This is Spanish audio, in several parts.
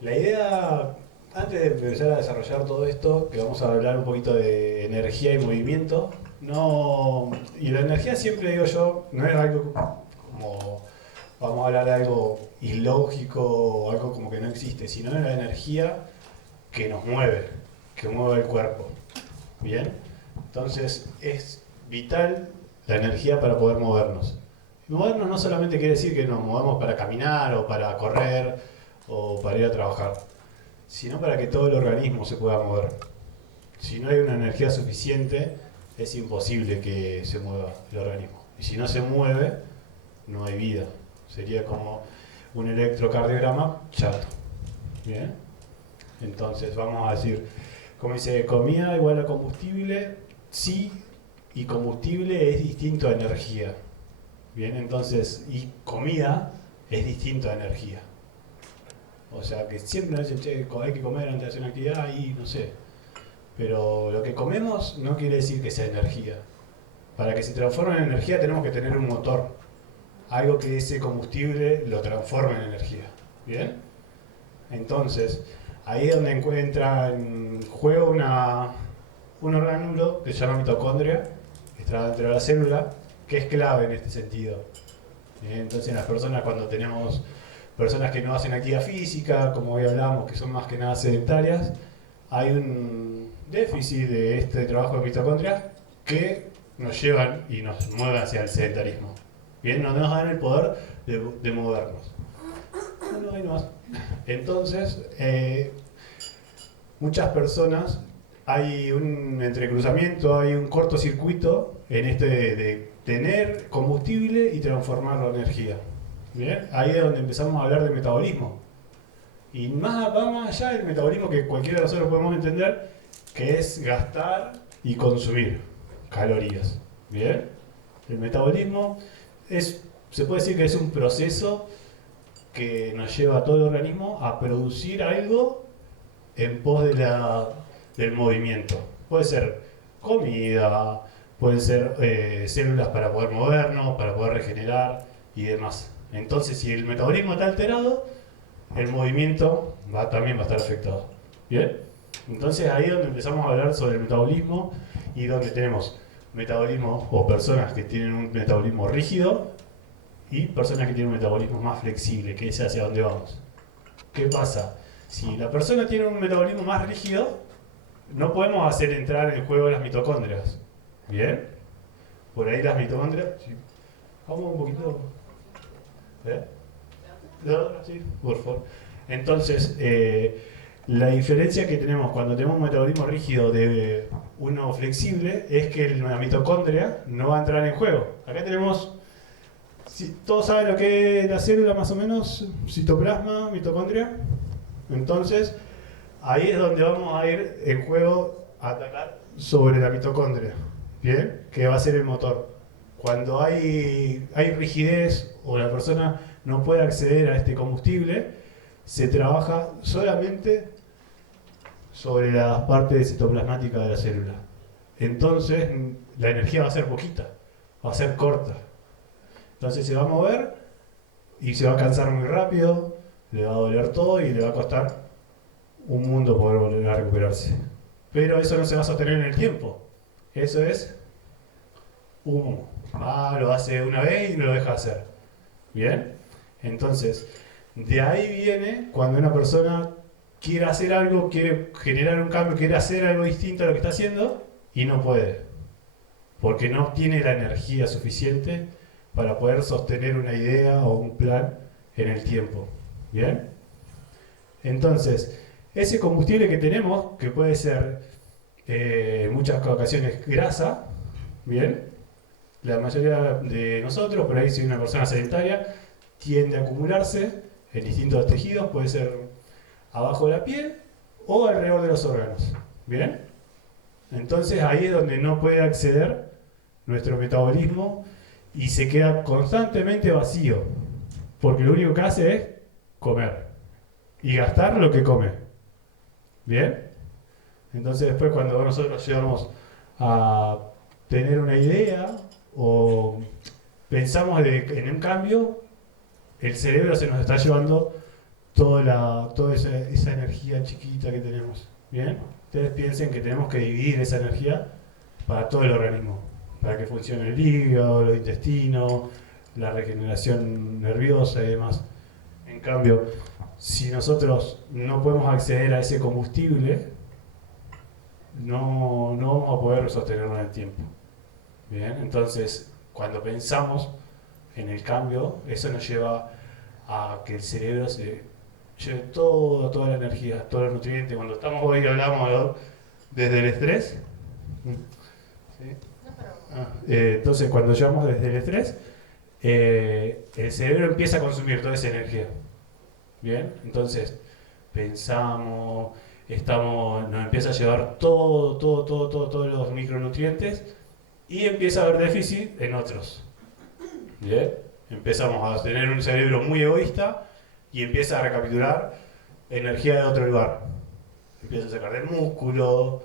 La idea, antes de empezar a desarrollar todo esto, que vamos a hablar un poquito de energía y movimiento, no, y la energía siempre digo yo, no es algo como, vamos a hablar de algo ilógico o algo como que no existe, sino de la energía que nos mueve, que mueve el cuerpo. ¿Bien? Entonces es vital la energía para poder movernos. Movernos no solamente quiere decir que nos movamos para caminar o para correr o para ir a trabajar, sino para que todo el organismo se pueda mover. Si no hay una energía suficiente, es imposible que se mueva el organismo. Y si no se mueve, no hay vida. Sería como un electrocardiograma chato. ¿Bien? Entonces vamos a decir, como dice, comida igual a combustible, sí, y combustible es distinto a energía. Bien, entonces, y comida es distinto a energía. O sea, que siempre nos dicen, che, hay que comer antes de hacer una actividad y no sé. Pero lo que comemos no quiere decir que sea energía. Para que se transforme en energía tenemos que tener un motor. Algo que ese combustible lo transforme en energía. ¿Bien? Entonces, ahí es donde encuentra en juego un orgánulo que se llama mitocondria, que está dentro de la célula, que es clave en este sentido. Entonces, en las personas, cuando tenemos personas que no hacen actividad física, como hoy hablamos, que son más que nada sedentarias, hay un déficit de este trabajo de mitocondria que nos llevan y nos mueven hacia el sedentarismo. Bien, no nos dan el poder de movernos. No, hay más. Entonces, muchas personas, hay un entrecruzamiento, hay un cortocircuito en este de tener combustible y transformarlo en energía. ¿Bien? Ahí es donde empezamos a hablar de metabolismo. Y va más allá del metabolismo que cualquiera de nosotros podemos entender, que es gastar y consumir calorías. ¿Bien? El metabolismo se puede decir que es un proceso que nos lleva a todo el organismo a producir algo en pos del movimiento. Puede ser comida, pueden ser células para poder movernos, para poder regenerar y demás. Entonces, si el metabolismo está alterado, el movimiento también va a estar afectado. ¿Bien? Entonces ahí es donde empezamos a hablar sobre el metabolismo y donde tenemos metabolismo o personas que tienen un metabolismo rígido y personas que tienen un metabolismo más flexible, que es hacia dónde vamos. ¿Qué pasa? Si la persona tiene un metabolismo más rígido, no podemos hacer entrar en juego las mitocondrias. ¿Bien? Por ahí las mitocondrias... Sí. Vamos un poquito... ¿Eh? ¿No? Sí, por favor. Entonces, la diferencia que tenemos cuando tenemos un metabolismo rígido de uno flexible es que la mitocondria no va a entrar en juego. Acá tenemos... Si todos saben lo que es la célula más o menos, citoplasma, mitocondria. Entonces, ahí es donde vamos a ir en juego a atacar sobre la mitocondria, ¿bien? Que va a ser el motor. Cuando hay rigidez o la persona no puede acceder a este combustible, se trabaja solamente sobre la parte citoplasmática de la célula. Entonces, la energía va a ser poquita, va a ser corta. Entonces se va a mover y se va a cansar muy rápido, le va a doler todo y le va a costar un mundo poder volver a recuperarse. Pero eso no se va a sostener en el tiempo. Eso es humo. Lo hace una vez y lo deja hacer. ¿Bien? Entonces, de ahí viene cuando una persona quiere hacer algo, quiere generar un cambio, quiere hacer algo distinto a lo que está haciendo y no puede. Porque no tiene la energía suficiente para poder sostener una idea o un plan en el tiempo. ¿Bien? Entonces, ese combustible que tenemos, que puede ser en muchas ocasiones grasa, ¿bien? La mayoría de nosotros, por ahí si una persona sedentaria, tiende a acumularse en distintos tejidos, puede ser abajo de la piel o alrededor de los órganos. ¿Bien? Entonces ahí es donde no puede acceder nuestro metabolismo y se queda constantemente vacío, porque lo único que hace es comer y gastar lo que come. ¿Bien? Entonces después cuando nosotros llegamos a tener una idea o pensamos en un cambio, el cerebro se nos está llevando toda esa energía chiquita que tenemos. ¿Bien? Ustedes piensen que tenemos que dividir esa energía para todo el organismo, para que funcione el hígado, los intestinos, la regeneración nerviosa y demás. En cambio, si nosotros no podemos acceder a ese combustible, no vamos a poder sostenerlo en el tiempo. Bien, entonces, cuando pensamos en el cambio, eso nos lleva a que el cerebro se lleve toda la energía, todos los nutrientes. Cuando estamos hoy hablamos desde el estrés. ¿Sí? Entonces, cuando llevamos desde el estrés, el cerebro empieza a consumir toda esa energía. Bien, entonces pensamos, nos empieza a llevar todos los micronutrientes y empieza a haber déficit en otros. Bien, empezamos a tener un cerebro muy egoísta y empieza a recapitular energía de otro lugar. Empieza a sacar del músculo,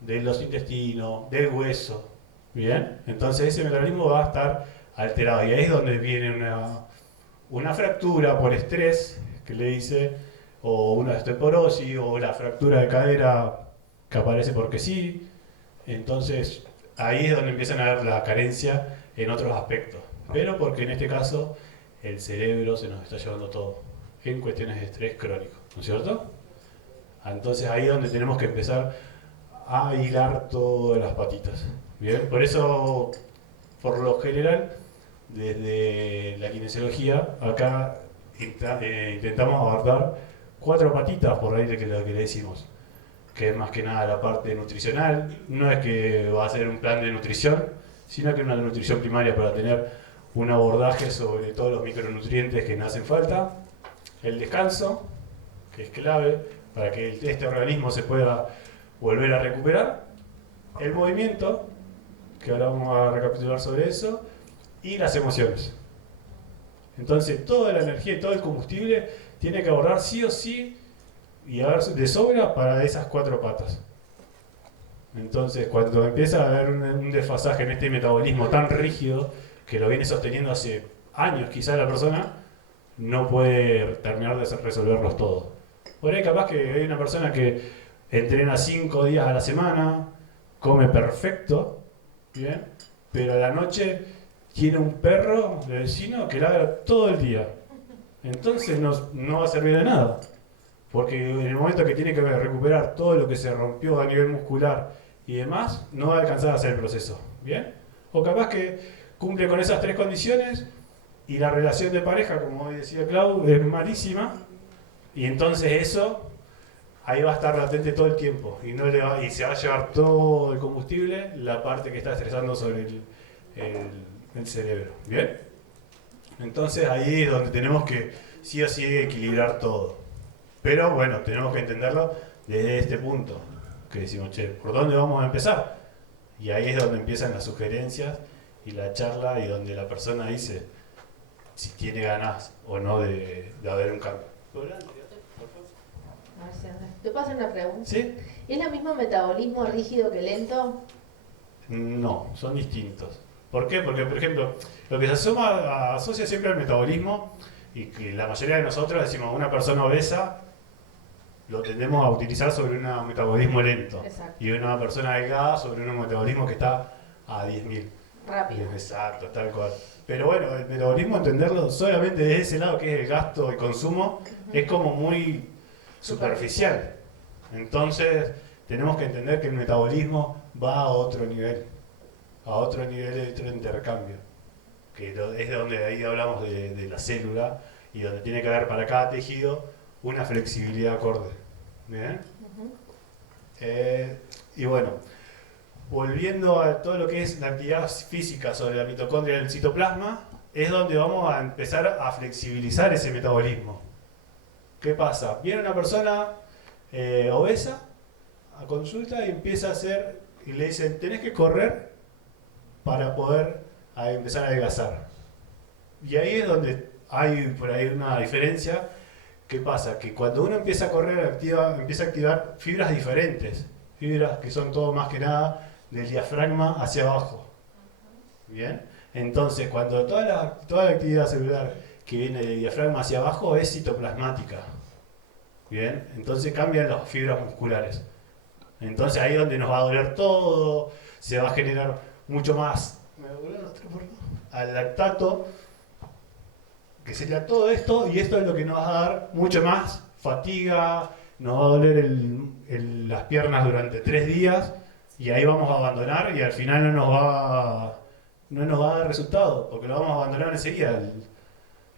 de los intestinos, del hueso. Bien, entonces ese metabolismo va a estar alterado y ahí es donde viene una fractura por estrés que le dice, o una osteoporosis, o la fractura de cadera que aparece porque sí. Entonces ahí es donde empiezan a ver la carencia en otros aspectos, pero porque en este caso el cerebro se nos está llevando todo en cuestiones de estrés crónico, ¿no es cierto? Entonces ahí es donde tenemos que empezar a hilar todas las patitas. Bien, por eso, por lo general, desde la kinesiología, acá intentamos abordar 4 patitas por ahí de lo que le decimos, que es más que nada la parte nutricional. No es que va a ser un plan de nutrición, sino que una nutrición primaria para tener un abordaje sobre todos los micronutrientes que nos hacen falta. El descanso, que es clave para que este organismo se pueda volver a recuperar. El movimiento, que ahora vamos a recapitular sobre eso. Y las emociones. Entonces toda la energía y todo el combustible tiene que abordar sí o sí y haber de sobra para esas 4 patas. Entonces cuando empieza a haber un desfasaje en este metabolismo tan rígido que lo viene sosteniendo hace años quizás la persona, no puede terminar de resolverlos todos. Por ahí capaz que hay una persona que entrena 5 días a la semana, come perfecto, bien, pero a la noche tiene un perro de vecino que ladra todo el día. Entonces no va a servir de nada. Porque en el momento que tiene que recuperar todo lo que se rompió a nivel muscular y demás, no va a alcanzar a hacer el proceso. ¿Bien? O capaz que cumple con esas 3 condiciones y la relación de pareja, como hoy decía Clau, es malísima. Y entonces eso, ahí va a estar latente todo el tiempo. Y se va a llevar todo el combustible, la parte que está estresando sobre el cerebro. ¿Bien? Entonces ahí es donde tenemos que sí o sí equilibrar todo. Pero bueno, tenemos que entenderlo desde este punto. Que decimos, che, ¿por dónde vamos a empezar? Y ahí es donde empiezan las sugerencias y la charla y donde la persona dice si tiene ganas o no de haber un cambio. ¿Te puedo hacer una pregunta? ¿Sí? ¿Es lo mismo metabolismo rígido que lento? No, son distintos. ¿Por qué? Porque, por ejemplo, lo que se asocia siempre al metabolismo y que la mayoría de nosotros decimos una persona obesa lo tendemos a utilizar sobre un metabolismo lento. Exacto. Y una persona delgada sobre un metabolismo que está a 10.000. Rápido. Exacto, tal cual. Pero bueno, el metabolismo, entenderlo solamente desde ese lado que es el gasto y consumo, es como muy superficial. Entonces, tenemos que entender que el metabolismo va a otro nivel de otro intercambio, que es de donde ahí hablamos de la célula y donde tiene que haber para cada tejido una flexibilidad acorde. ¿Bien? Y bueno, volviendo a todo lo que es la actividad física sobre la mitocondria del citoplasma, es donde vamos a empezar a flexibilizar ese metabolismo. ¿Qué pasa? Viene una persona obesa a consulta y empieza a hacer, y le dicen, tenés que correr para poder empezar a adelgazar. Y ahí es donde hay por ahí una diferencia. ¿Qué pasa? Que cuando uno empieza a correr, empieza a activar fibras diferentes, fibras que son todo más que nada del diafragma hacia abajo. ¿Bien? Entonces, cuando toda la actividad celular que viene del diafragma hacia abajo es citoplasmática. Bien, entonces cambian las fibras musculares. Entonces ahí es donde nos va a doler todo, se va a generar mucho más al lactato, que sería todo esto, y esto es lo que nos va a dar mucho más fatiga, nos va a doler las piernas durante 3 días, y ahí vamos a abandonar, y al final no nos va a dar resultado, porque lo vamos a abandonar enseguida.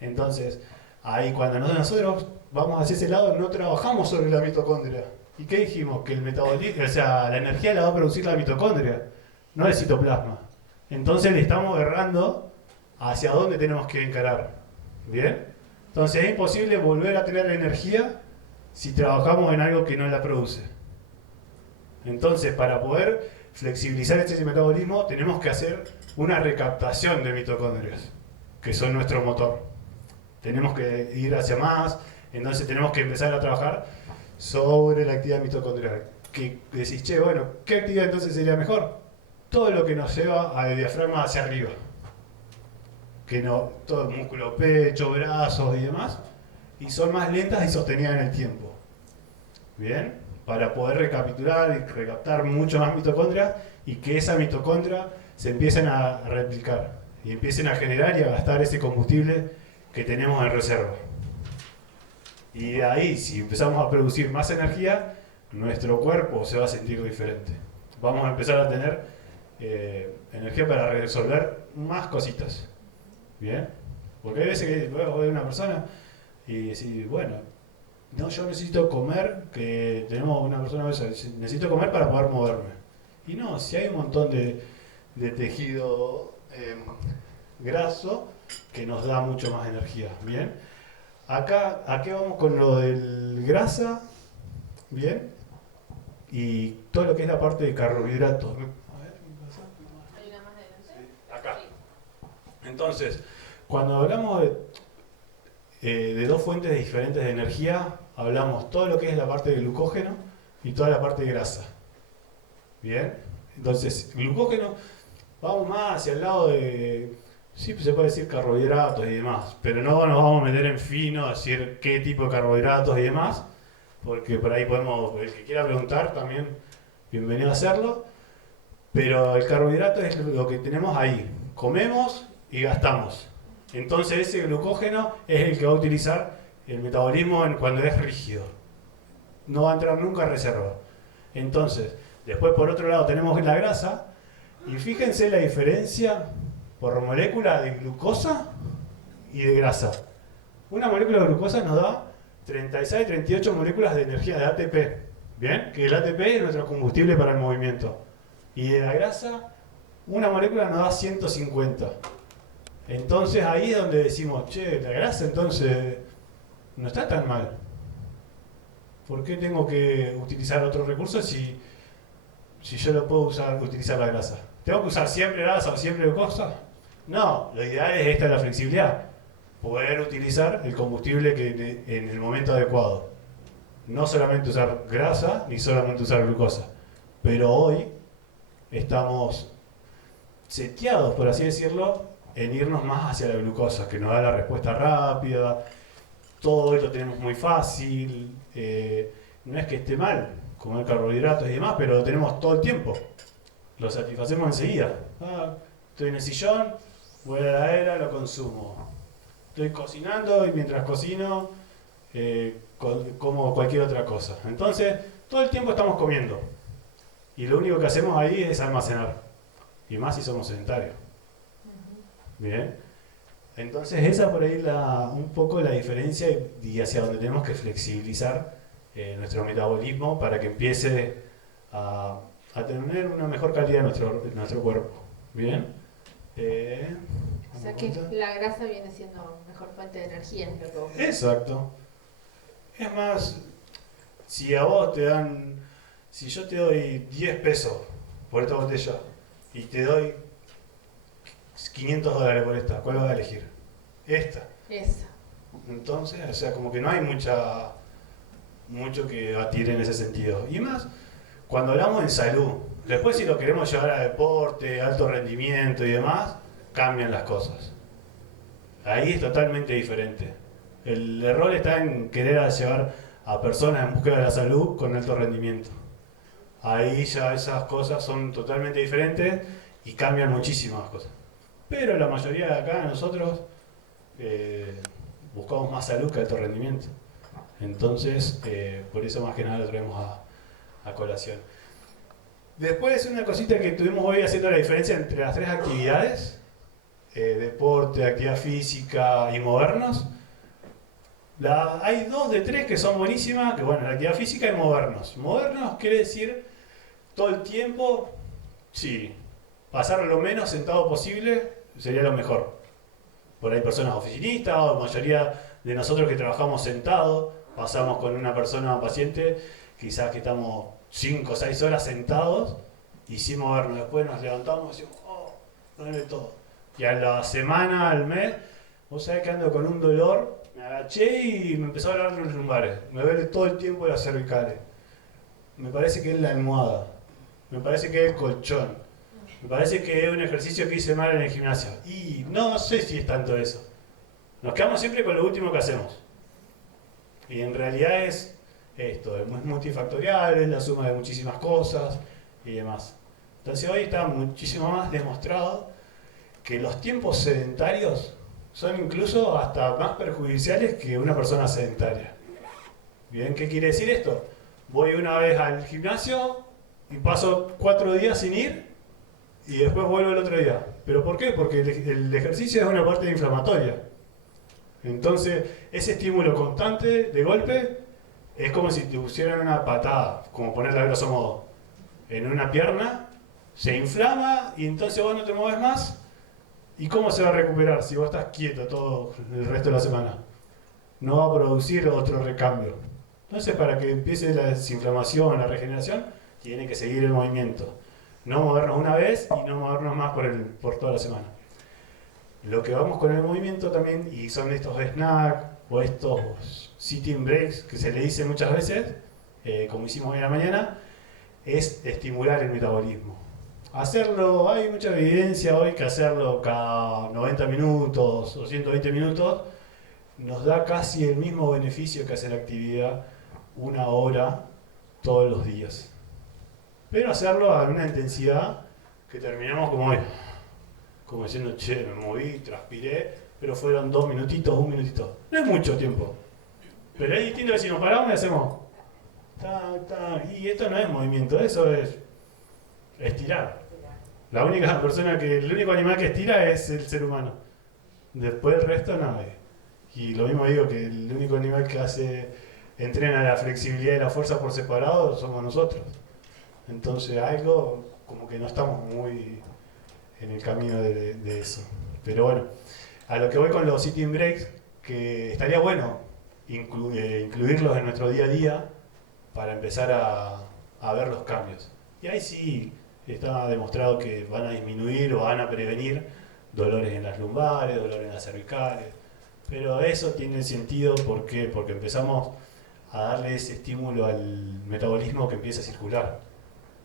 Entonces, ahí cuando nosotros vamos hacia ese lado, no trabajamos sobre la mitocondria. ¿Y qué dijimos? Que el metabolismo, o sea, la energía la va a producir la mitocondria, no el citoplasma. Entonces le estamos errando hacia dónde tenemos que encarar. ¿Bien? Entonces es imposible volver a tener energía si trabajamos en algo que no la produce. Entonces, para poder flexibilizar este metabolismo, tenemos que hacer una recaptación de mitocondrias, que son nuestro motor. Tenemos que ir hacia más, entonces tenemos que empezar a trabajar sobre la actividad mitocondrial. Que decís, che, bueno, ¿qué actividad entonces sería mejor? Todo lo que nos lleva al diafragma hacia arriba. Que no, todo el músculo, pecho, brazos y demás. Y son más lentas y sostenidas en el tiempo. ¿Bien? Para poder recapitular y recaptar mucho más mitocondrias y que esa mitocondria se empiecen a replicar y empiecen a generar y a gastar ese combustible que tenemos en reserva. Y de ahí, si empezamos a producir más energía, nuestro cuerpo se va a sentir diferente. Vamos a empezar a tener energía para resolver más cositas. ¿Bien? Porque hay veces que vos ves una persona y decís, bueno, no, yo necesito comer, que tenemos una persona que dice, necesito comer para poder moverme. Y no, si hay un montón de tejido graso que nos da mucho más energía. ¿Bien? Acá, aquí vamos con lo del grasa, ¿bien? Y todo lo que es la parte de carbohidratos. A ver, ¿Hay una más adelante? sí, acá. Entonces, cuando hablamos de dos fuentes diferentes de energía, hablamos todo lo que es la parte de glucógeno y toda la parte de grasa. ¿Bien? Entonces, glucógeno, vamos más hacia el lado de... Sí, se puede decir carbohidratos y demás, pero no nos vamos a meter en fino a decir qué tipo de carbohidratos y demás, porque por ahí podemos, el que quiera preguntar también, bienvenido a hacerlo, pero el carbohidrato es lo que tenemos ahí, comemos y gastamos. Entonces ese glucógeno es el que va a utilizar el metabolismo cuando es rígido, no va a entrar nunca a reserva. Entonces, después por otro lado tenemos la grasa, y fíjense la diferencia por molécula de glucosa y de grasa. Una molécula de glucosa nos da 36, 38 moléculas de energía de ATP. ¿Bien? Que el ATP es nuestro combustible para el movimiento. Y de la grasa, una molécula nos da 150. Entonces ahí es donde decimos, che, la grasa entonces no está tan mal. ¿Por qué tengo que utilizar otros recursos si yo lo puedo utilizar la grasa? ¿Tengo que usar siempre grasa o siempre glucosa? No, lo ideal es esta la flexibilidad. Poder utilizar el combustible que en el momento adecuado. No solamente usar grasa, ni solamente usar glucosa. Pero hoy estamos seteados, por así decirlo, en irnos más hacia la glucosa, que nos da la respuesta rápida. Todo esto lo tenemos muy fácil. No es que esté mal comer carbohidratos y demás, pero lo tenemos todo el tiempo. Lo satisfacemos enseguida. Estoy en el sillón, voy a la heladera, lo consumo. Estoy cocinando y mientras cocino como cualquier otra cosa. Entonces, todo el tiempo estamos comiendo. Y lo único que hacemos ahí es almacenar. Y más si somos sedentarios. Bien. Entonces, esa por ahí un poco la diferencia y hacia donde tenemos que flexibilizar nuestro metabolismo para que empiece a tener una mejor calidad en nuestro cuerpo. Bien. O sea que la grasa viene siendo mejor fuente de energía, es lo que vos decís. Exacto. Es más, si a vos si yo te doy 10 pesos por esta botella y te doy $500 por esta, ¿cuál vas a elegir? Esta. Esa. Entonces, o sea, como que no hay mucho que batir en ese sentido. Y más, cuando hablamos en salud, después si lo queremos llevar a deporte, alto rendimiento y demás, cambian las cosas. Ahí es totalmente diferente. El error está en querer llevar a personas en búsqueda de la salud con alto rendimiento. Ahí ya esas cosas son totalmente diferentes y cambian muchísimas cosas. Pero la mayoría de acá, nosotros, buscamos más salud que alto rendimiento. Entonces, por eso más que nada lo traemos a colación. Después, una cosita que estuvimos hoy haciendo la diferencia entre las tres actividades, deporte, actividad física y movernos. Hay dos de tres que son buenísimas, que bueno, la actividad física y movernos. Movernos quiere decir todo el tiempo, sí, pasar lo menos sentado posible sería lo mejor. Por ahí personas oficinistas o la mayoría de nosotros que trabajamos sentados, pasamos con una persona o paciente, quizás que estamos 5 o 6 horas sentados y sin movernos. Después nos levantamos y decimos, oh, duele todo. Y a la semana, al mes, vos sabés que ando con un dolor, me agaché y me empezó a doler los lumbares. Me duele todo el tiempo las cervicales. Me parece que es la almohada. Me parece que es el colchón. Me parece que es un ejercicio que hice mal en el gimnasio. Y no sé si es tanto eso. Nos quedamos siempre con lo último que hacemos. Y en realidad es esto, es multifactorial, es la suma de muchísimas cosas y demás. Entonces hoy está muchísimo más demostrado que los tiempos sedentarios son incluso hasta más perjudiciales que una persona sedentaria. Bien, ¿qué quiere decir esto? Voy una vez al gimnasio y paso 4 días sin ir y después vuelvo el otro día. ¿Pero por qué? Porque el ejercicio es una parte inflamatoria. Entonces, ese estímulo constante de golpe es como si te pusieran una patada, como ponerla a grosso modo, en una pierna, se inflama y entonces vos no te mueves más. ¿Y cómo se va a recuperar si vos estás quieto todo el resto de la semana? No va a producir otro recambio. Entonces, para que empiece la desinflamación, la regeneración, tiene que seguir el movimiento. No movernos una vez y no movernos más por toda la semana. Lo que vamos con el movimiento también, y son estos snacks o estos sitting breaks que se le dice muchas veces, como hicimos hoy en la mañana, es estimular el metabolismo. Hacerlo, hay mucha evidencia hoy que hacerlo cada 90 minutos o 120 minutos nos da casi el mismo beneficio que hacer actividad 1 hora todos los días. Pero hacerlo a una intensidad que terminamos como hoy. Como diciendo, che, me moví, transpiré, pero fueron 2 minutitos, 1 minutito. No es mucho tiempo. Pero es distinto que si nos paramos y hacemos y esto no es movimiento, eso es estirar. La única persona el único animal que estira es el ser humano. Después el resto nada. Y lo mismo digo que el único animal que entrena la flexibilidad y la fuerza por separado somos nosotros. Entonces algo como que no estamos muy en el camino de eso. Pero bueno, a lo que voy con los sitting breaks, que estaría bueno incluirlos en nuestro día a día para empezar a ver los cambios. Y ahí sí está demostrado que van a disminuir o van a prevenir dolores en las lumbares, dolores en las cervicales. Pero eso tiene sentido, ¿por qué? Porque empezamos a darle ese estímulo al metabolismo que empieza a circular.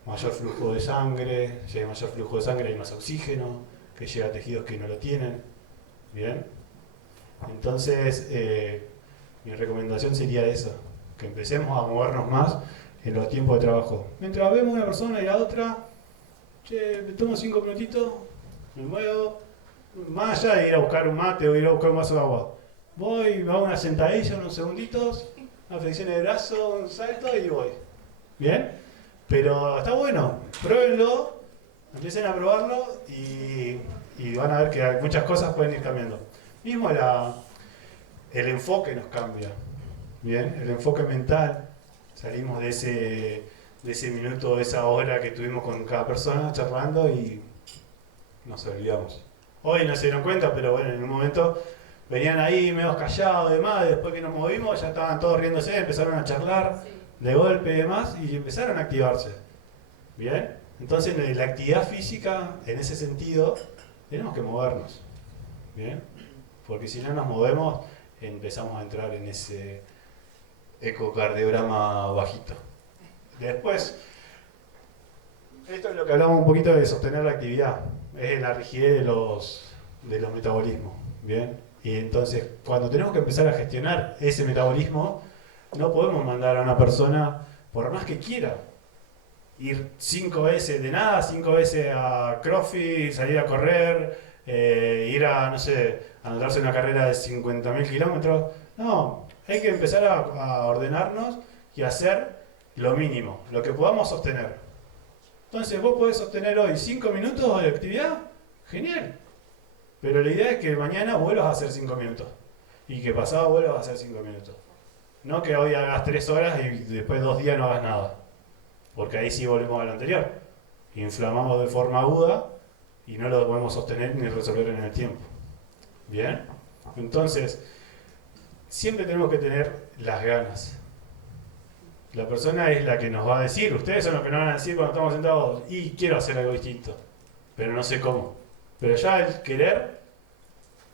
Mayor flujo de sangre, si hay mayor flujo de sangre hay más oxígeno, que llega a tejidos que no lo tienen. ¿Bien? Entonces, mi recomendación sería eso, que empecemos a movernos más en los tiempos de trabajo. Mientras vemos una persona y la otra, che, me tomo 5 minutitos, me muevo, más allá de ir a buscar un mate o ir a buscar un vaso de agua. Voy, hago una sentadilla, unos segunditos, una flexión de brazo, un salto y voy. ¿Bien? Pero está bueno, pruébenlo, empiecen a probarlo y van a ver que muchas cosas pueden ir cambiando. Mismo el enfoque nos cambia, ¿bien? El enfoque mental, salimos de ese minuto, de esa hora que tuvimos con cada persona charlando y nos olvidamos. Hoy no se dieron cuenta, pero bueno, en un momento venían ahí medio callados y demás, después que nos movimos ya estaban todos riéndose, empezaron a charlar de golpe y demás y empezaron a activarse. ¿Bien? Entonces la actividad física, en ese sentido, tenemos que movernos. ¿Bien? Porque si no nos movemos, empezamos a entrar en ese ecocardiograma bajito. Después, esto es lo que hablamos un poquito de sostener la actividad, es la rigidez de los metabolismos. ¿Bien? Y entonces, cuando tenemos que empezar a gestionar ese metabolismo, No podemos mandar a una persona, por más que quiera, ir 5 veces de nada, 5 veces a CrossFit, salir a correr, ir a, no sé, anotarse una carrera de 50.000 kilómetros. No, hay que empezar a ordenarnos y hacer lo mínimo, lo que podamos sostener. Entonces vos podés sostener hoy 5 minutos de actividad, genial. Pero la idea es que mañana vuelvas a hacer 5 minutos y que pasado vuelvas a hacer 5 minutos. No que hoy hagas 3 horas y después 2 días no hagas nada. Porque ahí sí volvemos a lo anterior. Inflamamos de forma aguda y no lo podemos sostener ni resolver en el tiempo. ¿Bien? Entonces, siempre tenemos que tener las ganas. La persona es la que nos va a decir, ustedes son los que nos van a decir cuando estamos sentados, y quiero hacer algo distinto, pero no sé cómo. Pero ya el querer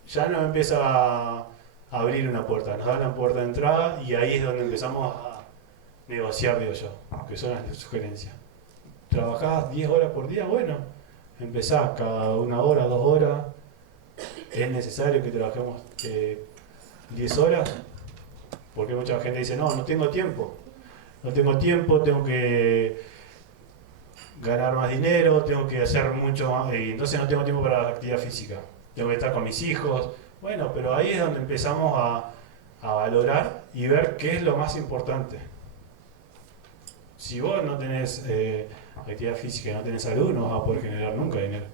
ya nos empieza a abrir una puerta, nos da una puerta de entrada y ahí es donde empezamos a negociar, digo yo, que son las sugerencias. ¿Trabajás 10 horas por día? Bueno, empezás cada 1 hora, 2 horas. ¿Es necesario que trabajemos 10 horas? Porque mucha gente dice, no tengo tiempo. No tengo tiempo, tengo que ganar más dinero, tengo que hacer mucho más, y entonces no tengo tiempo para la actividad física. Tengo que estar con mis hijos. Bueno, pero ahí es donde empezamos a valorar y ver qué es lo más importante. Si vos no tenés actividad física y no tenés salud, no vas a poder generar nunca dinero.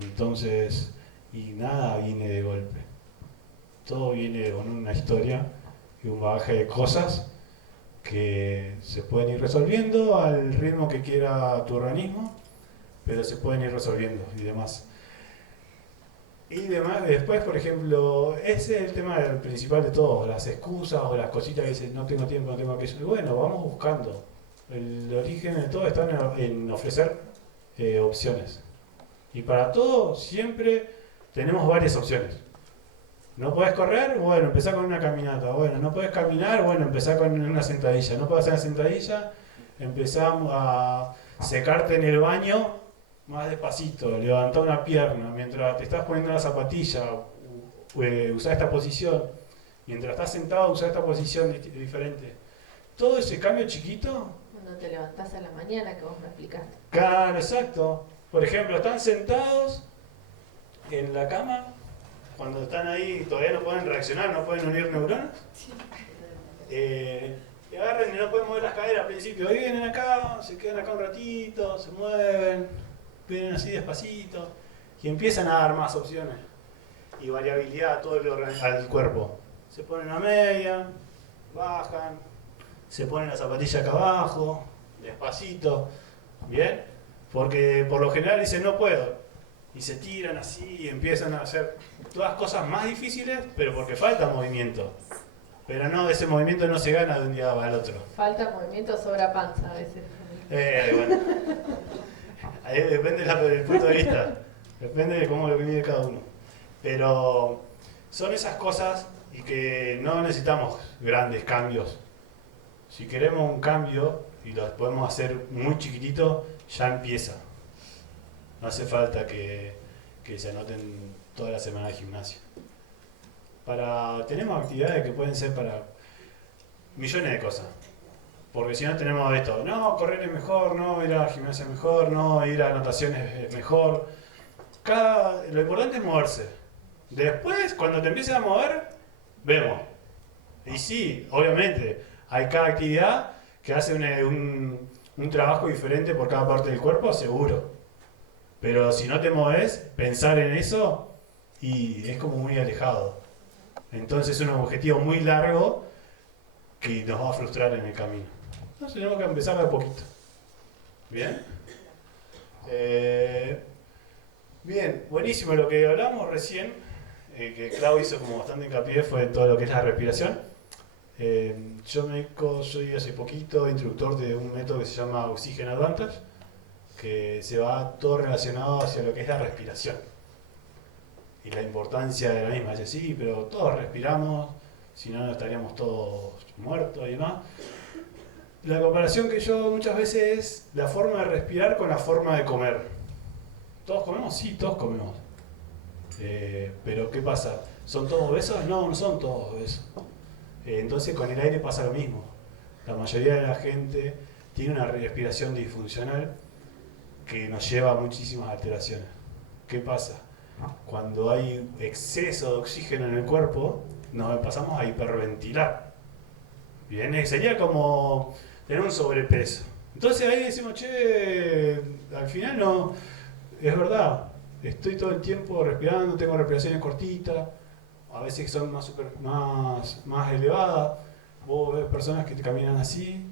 Entonces, y nada viene de golpe. Todo viene con una historia y un bagaje de cosas que se pueden ir resolviendo al ritmo que quiera tu organismo, pero se pueden ir resolviendo y demás. Y demás, después, por ejemplo, ese es el tema principal de todo, las excusas o las cositas que dicen no tengo tiempo, no tengo aquello. Y bueno, vamos buscando. El origen de todo está en ofrecer opciones. Y para todo siempre tenemos varias opciones. ¿No podés correr? Bueno, empezá con una caminata. Bueno, ¿no podés caminar? Bueno, empezá con una sentadilla. ¿No podés hacer una sentadilla? Empezá a secarte en el baño más despacito, levantá una pierna. Mientras te estás poniendo la zapatilla, usá esta posición. Mientras estás sentado, usá esta posición diferente. Todo ese cambio chiquito. Cuando te levantás a la mañana, que vos me explicaste. Claro, exacto. Por ejemplo, están sentados en la cama. Cuando están ahí todavía no pueden reaccionar, no pueden unir neuronas. Y agarran y no pueden mover las caderas al principio. Hoy vienen acá, se quedan acá un ratito, se mueven, vienen así despacito y empiezan a dar más opciones y variabilidad a todo al cuerpo. Se ponen a media, bajan, se ponen la zapatilla acá abajo, despacito, ¿bien? Porque por lo general dicen no puedo. Y se tiran así y empiezan a hacer todas cosas más difíciles, pero porque falta movimiento. Pero no, ese movimiento no se gana de un día al otro. Falta movimiento, sobra panza a veces. Bueno. Ahí depende del punto de vista. Depende de cómo lo mide cada uno. Pero son esas cosas y que no necesitamos grandes cambios. Si queremos un cambio y lo podemos hacer muy chiquitito, ya empieza. No hace falta que se anoten toda la semana de gimnasio. Tenemos actividades que pueden ser para millones de cosas. Porque si no tenemos esto, no, correr es mejor, no, ir a gimnasia es mejor, no, ir a natación es mejor. Lo importante es moverse. Después, cuando te empieces a mover, vemos. Y sí, obviamente, hay cada actividad que hace un trabajo diferente por cada parte del cuerpo, seguro. Pero si no te moves, pensar en eso y es como muy alejado. Entonces es un objetivo muy largo que nos va a frustrar en el camino. Entonces tenemos que empezar de a poquito. ¿Bien? Bien, buenísimo lo que hablamos recién, que Clau hizo como bastante hincapié, fue todo lo que es la respiración. Yo soy hace poquito instructor de un método que se llama Oxygen Advantage, que se va todo relacionado hacia lo que es la respiración y la importancia de la misma. Dice, sí, pero todos respiramos, si no estaríamos todos muertos y demás. La comparación que yo muchas veces es la forma de respirar con la forma de comer. ¿Todos comemos? Sí, todos comemos. Pero ¿qué pasa? ¿Son todos obesos? No, no son todos obesos. Entonces con el aire pasa lo mismo. La mayoría de la gente tiene una respiración disfuncional que nos lleva a muchísimas alteraciones. ¿Qué pasa? Cuando hay exceso de oxígeno en el cuerpo, nos pasamos a hiperventilar. Bien, sería como tener un sobrepeso. Entonces ahí decimos, che, al final no, es verdad, estoy todo el tiempo respirando, tengo respiraciones cortitas, a veces son más elevadas. Vos ves personas que te caminan así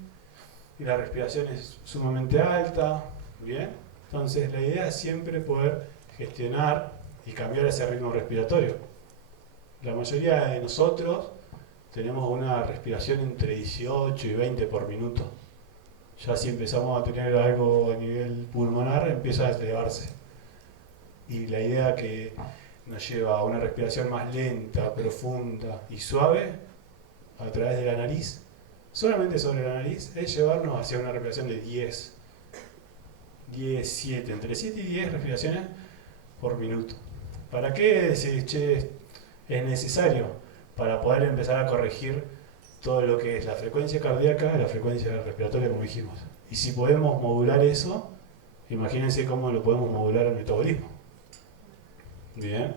y la respiración es sumamente alta, ¿bien? Entonces la idea es siempre poder gestionar y cambiar ese ritmo respiratorio. La mayoría de nosotros tenemos una respiración entre 18 y 20 por minuto. Ya si empezamos a tener algo a nivel pulmonar, empieza a elevarse. Y la idea que nos lleva a una respiración más lenta, profunda y suave a través de la nariz, solamente sobre la nariz, es llevarnos hacia una respiración de 7, entre 7 y 10 respiraciones por minuto. ¿Para qué es necesario? Para poder empezar a corregir todo lo que es la frecuencia cardíaca y la frecuencia respiratoria, como dijimos. Y si podemos modular eso, imagínense cómo lo podemos modular el metabolismo. Bien.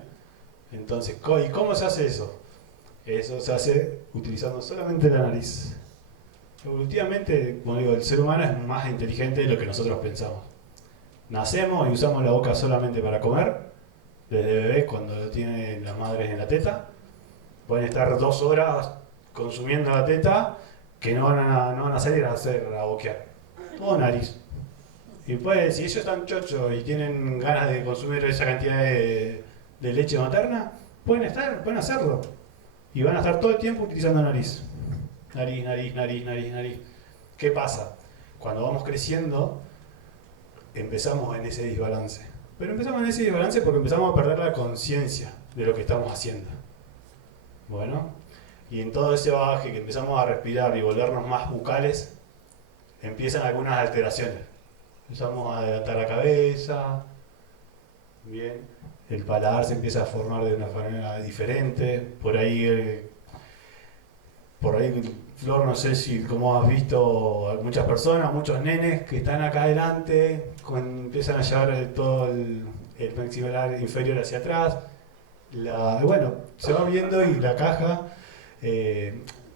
Entonces, ¿y cómo se hace eso? Eso se hace utilizando solamente la nariz. Evolutivamente, como digo, el ser humano es más inteligente de lo que nosotros pensamos. Nacemos y usamos la boca solamente para comer, desde bebés cuando lo tienen las madres en la teta. Pueden estar 2 horas consumiendo la teta que no van a salir a boquear. Todo nariz. Y pues, si ellos están chochos y tienen ganas de consumir esa cantidad de leche materna, pueden hacerlo. Y van a estar todo el tiempo utilizando nariz. Nariz, nariz, nariz, nariz, nariz. ¿Qué pasa? Cuando vamos creciendo, empezamos en ese desbalance. Pero empezamos en ese desbalance porque empezamos a perder la conciencia de lo que estamos haciendo. Bueno, y en todo ese bagaje que empezamos a respirar y volvernos más bucales, empiezan algunas alteraciones. Empezamos a adelantar la cabeza, bien, el paladar se empieza a formar de una manera diferente. Por ahí, Flor, no sé si como has visto muchas personas, muchos nenes que están acá adelante, empiezan a llevar todo el maxilar inferior hacia atrás. Bueno, se va viendo y la caja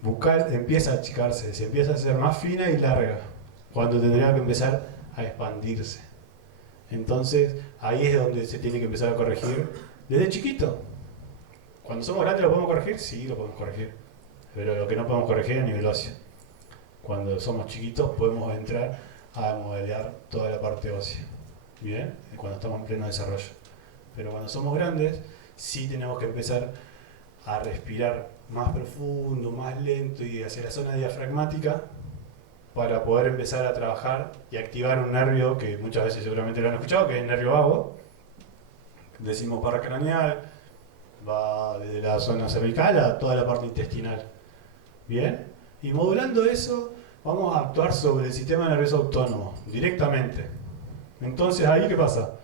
bucal empieza a achicarse, se empieza a hacer más fina y larga, cuando tendría que empezar a expandirse. Entonces, ahí es donde se tiene que empezar a corregir desde chiquito. Cuando somos grandes, ¿lo podemos corregir? Sí, lo podemos corregir. Pero lo que no podemos corregir es a nivel óseo. Cuando somos chiquitos, podemos entrar a modelar toda la parte ósea. ¿Bien? Cuando estamos en pleno desarrollo. Pero cuando somos grandes, sí tenemos que empezar a respirar más profundo, más lento y hacia la zona diafragmática para poder empezar a trabajar y activar un nervio que muchas veces seguramente lo han escuchado, que es el nervio vago. Decimos paracraneal, va desde la zona cervical a toda la parte intestinal. ¿Bien? Y modulando eso, vamos a actuar sobre el sistema nervioso autónomo directamente. Entonces, ¿ahí qué pasa?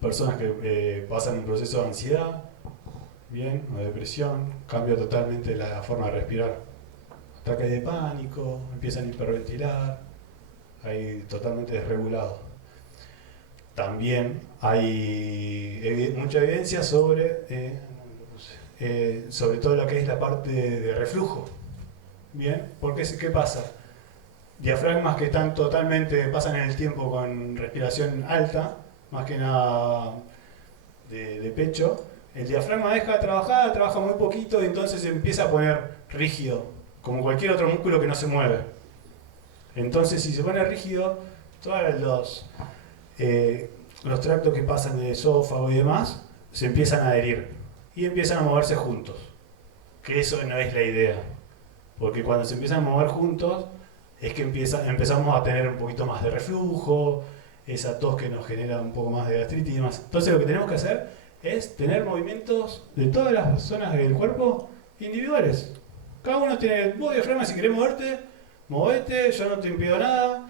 Personas que pasan un proceso de ansiedad, bien, o depresión, cambia totalmente la forma de respirar. Ataques de pánico, empiezan a hiperventilar, hay totalmente desregulado. También hay mucha evidencia sobre todo lo que es la parte de reflujo. Bien, porque ¿qué pasa? Diafragmas que están pasan en el tiempo con respiración alta, más que nada de pecho, el diafragma deja de trabajar, trabaja muy poquito y entonces se empieza a poner rígido, como cualquier otro músculo que no se mueve. Entonces, si se pone rígido, todos los tractos que pasan del esófago y demás se empiezan a adherir y empiezan a moverse juntos. Que eso no es la idea, porque cuando se empiezan a mover juntos es que empezamos a tener un poquito más de reflujo, esa tos que nos genera un poco más de gastritis y demás. Entonces, lo que tenemos que hacer es tener movimientos de todas las zonas del cuerpo individuales. Cada uno tiene, vos diafragma, si querés movete, yo no te impido nada.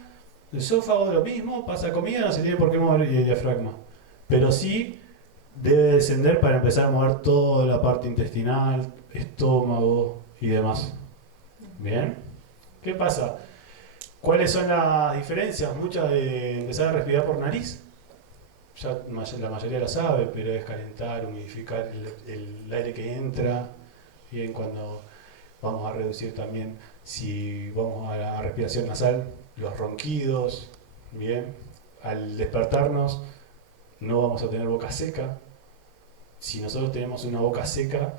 El esófago lo mismo, pasa comida, no se tiene por qué mover el diafragma. Pero sí debe descender para empezar a mover toda la parte intestinal, estómago y demás. ¿Bien? ¿Qué pasa? ¿Cuáles son las diferencias? Muchas de empezar a respirar por nariz. Ya la mayoría lo sabe, pero es calentar, humidificar el aire que entra. Bien, cuando vamos a reducir también, si vamos a la respiración nasal, los ronquidos. Bien, al despertarnos no vamos a tener boca seca. Si nosotros tenemos una boca seca,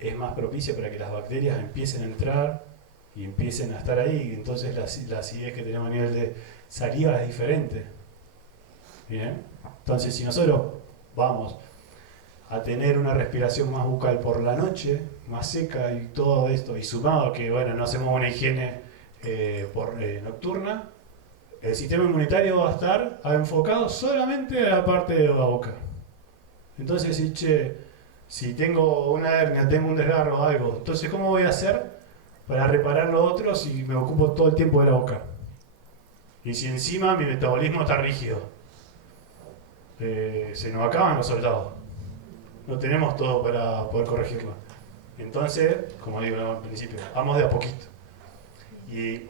es más propicia para que las bacterias empiecen a entrar y empiecen a estar ahí. Entonces la acidez que tenemos a nivel de saliva es diferente. Bien, entonces si nosotros vamos a tener una respiración más bucal por la noche, más seca y todo esto, y sumado a que bueno, no hacemos una higiene nocturna, el sistema inmunitario va a estar enfocado solamente a la parte de la boca. Entonces, si tengo una hernia, tengo un desgarro o algo, entonces ¿cómo voy a hacer para reparar lo otro si me ocupo todo el tiempo de la boca? Y si encima mi metabolismo está rígido, se nos acaban los soldados. No tenemos todo para poder corregirlo. Entonces, como digo al principio, vamos de a poquito. Y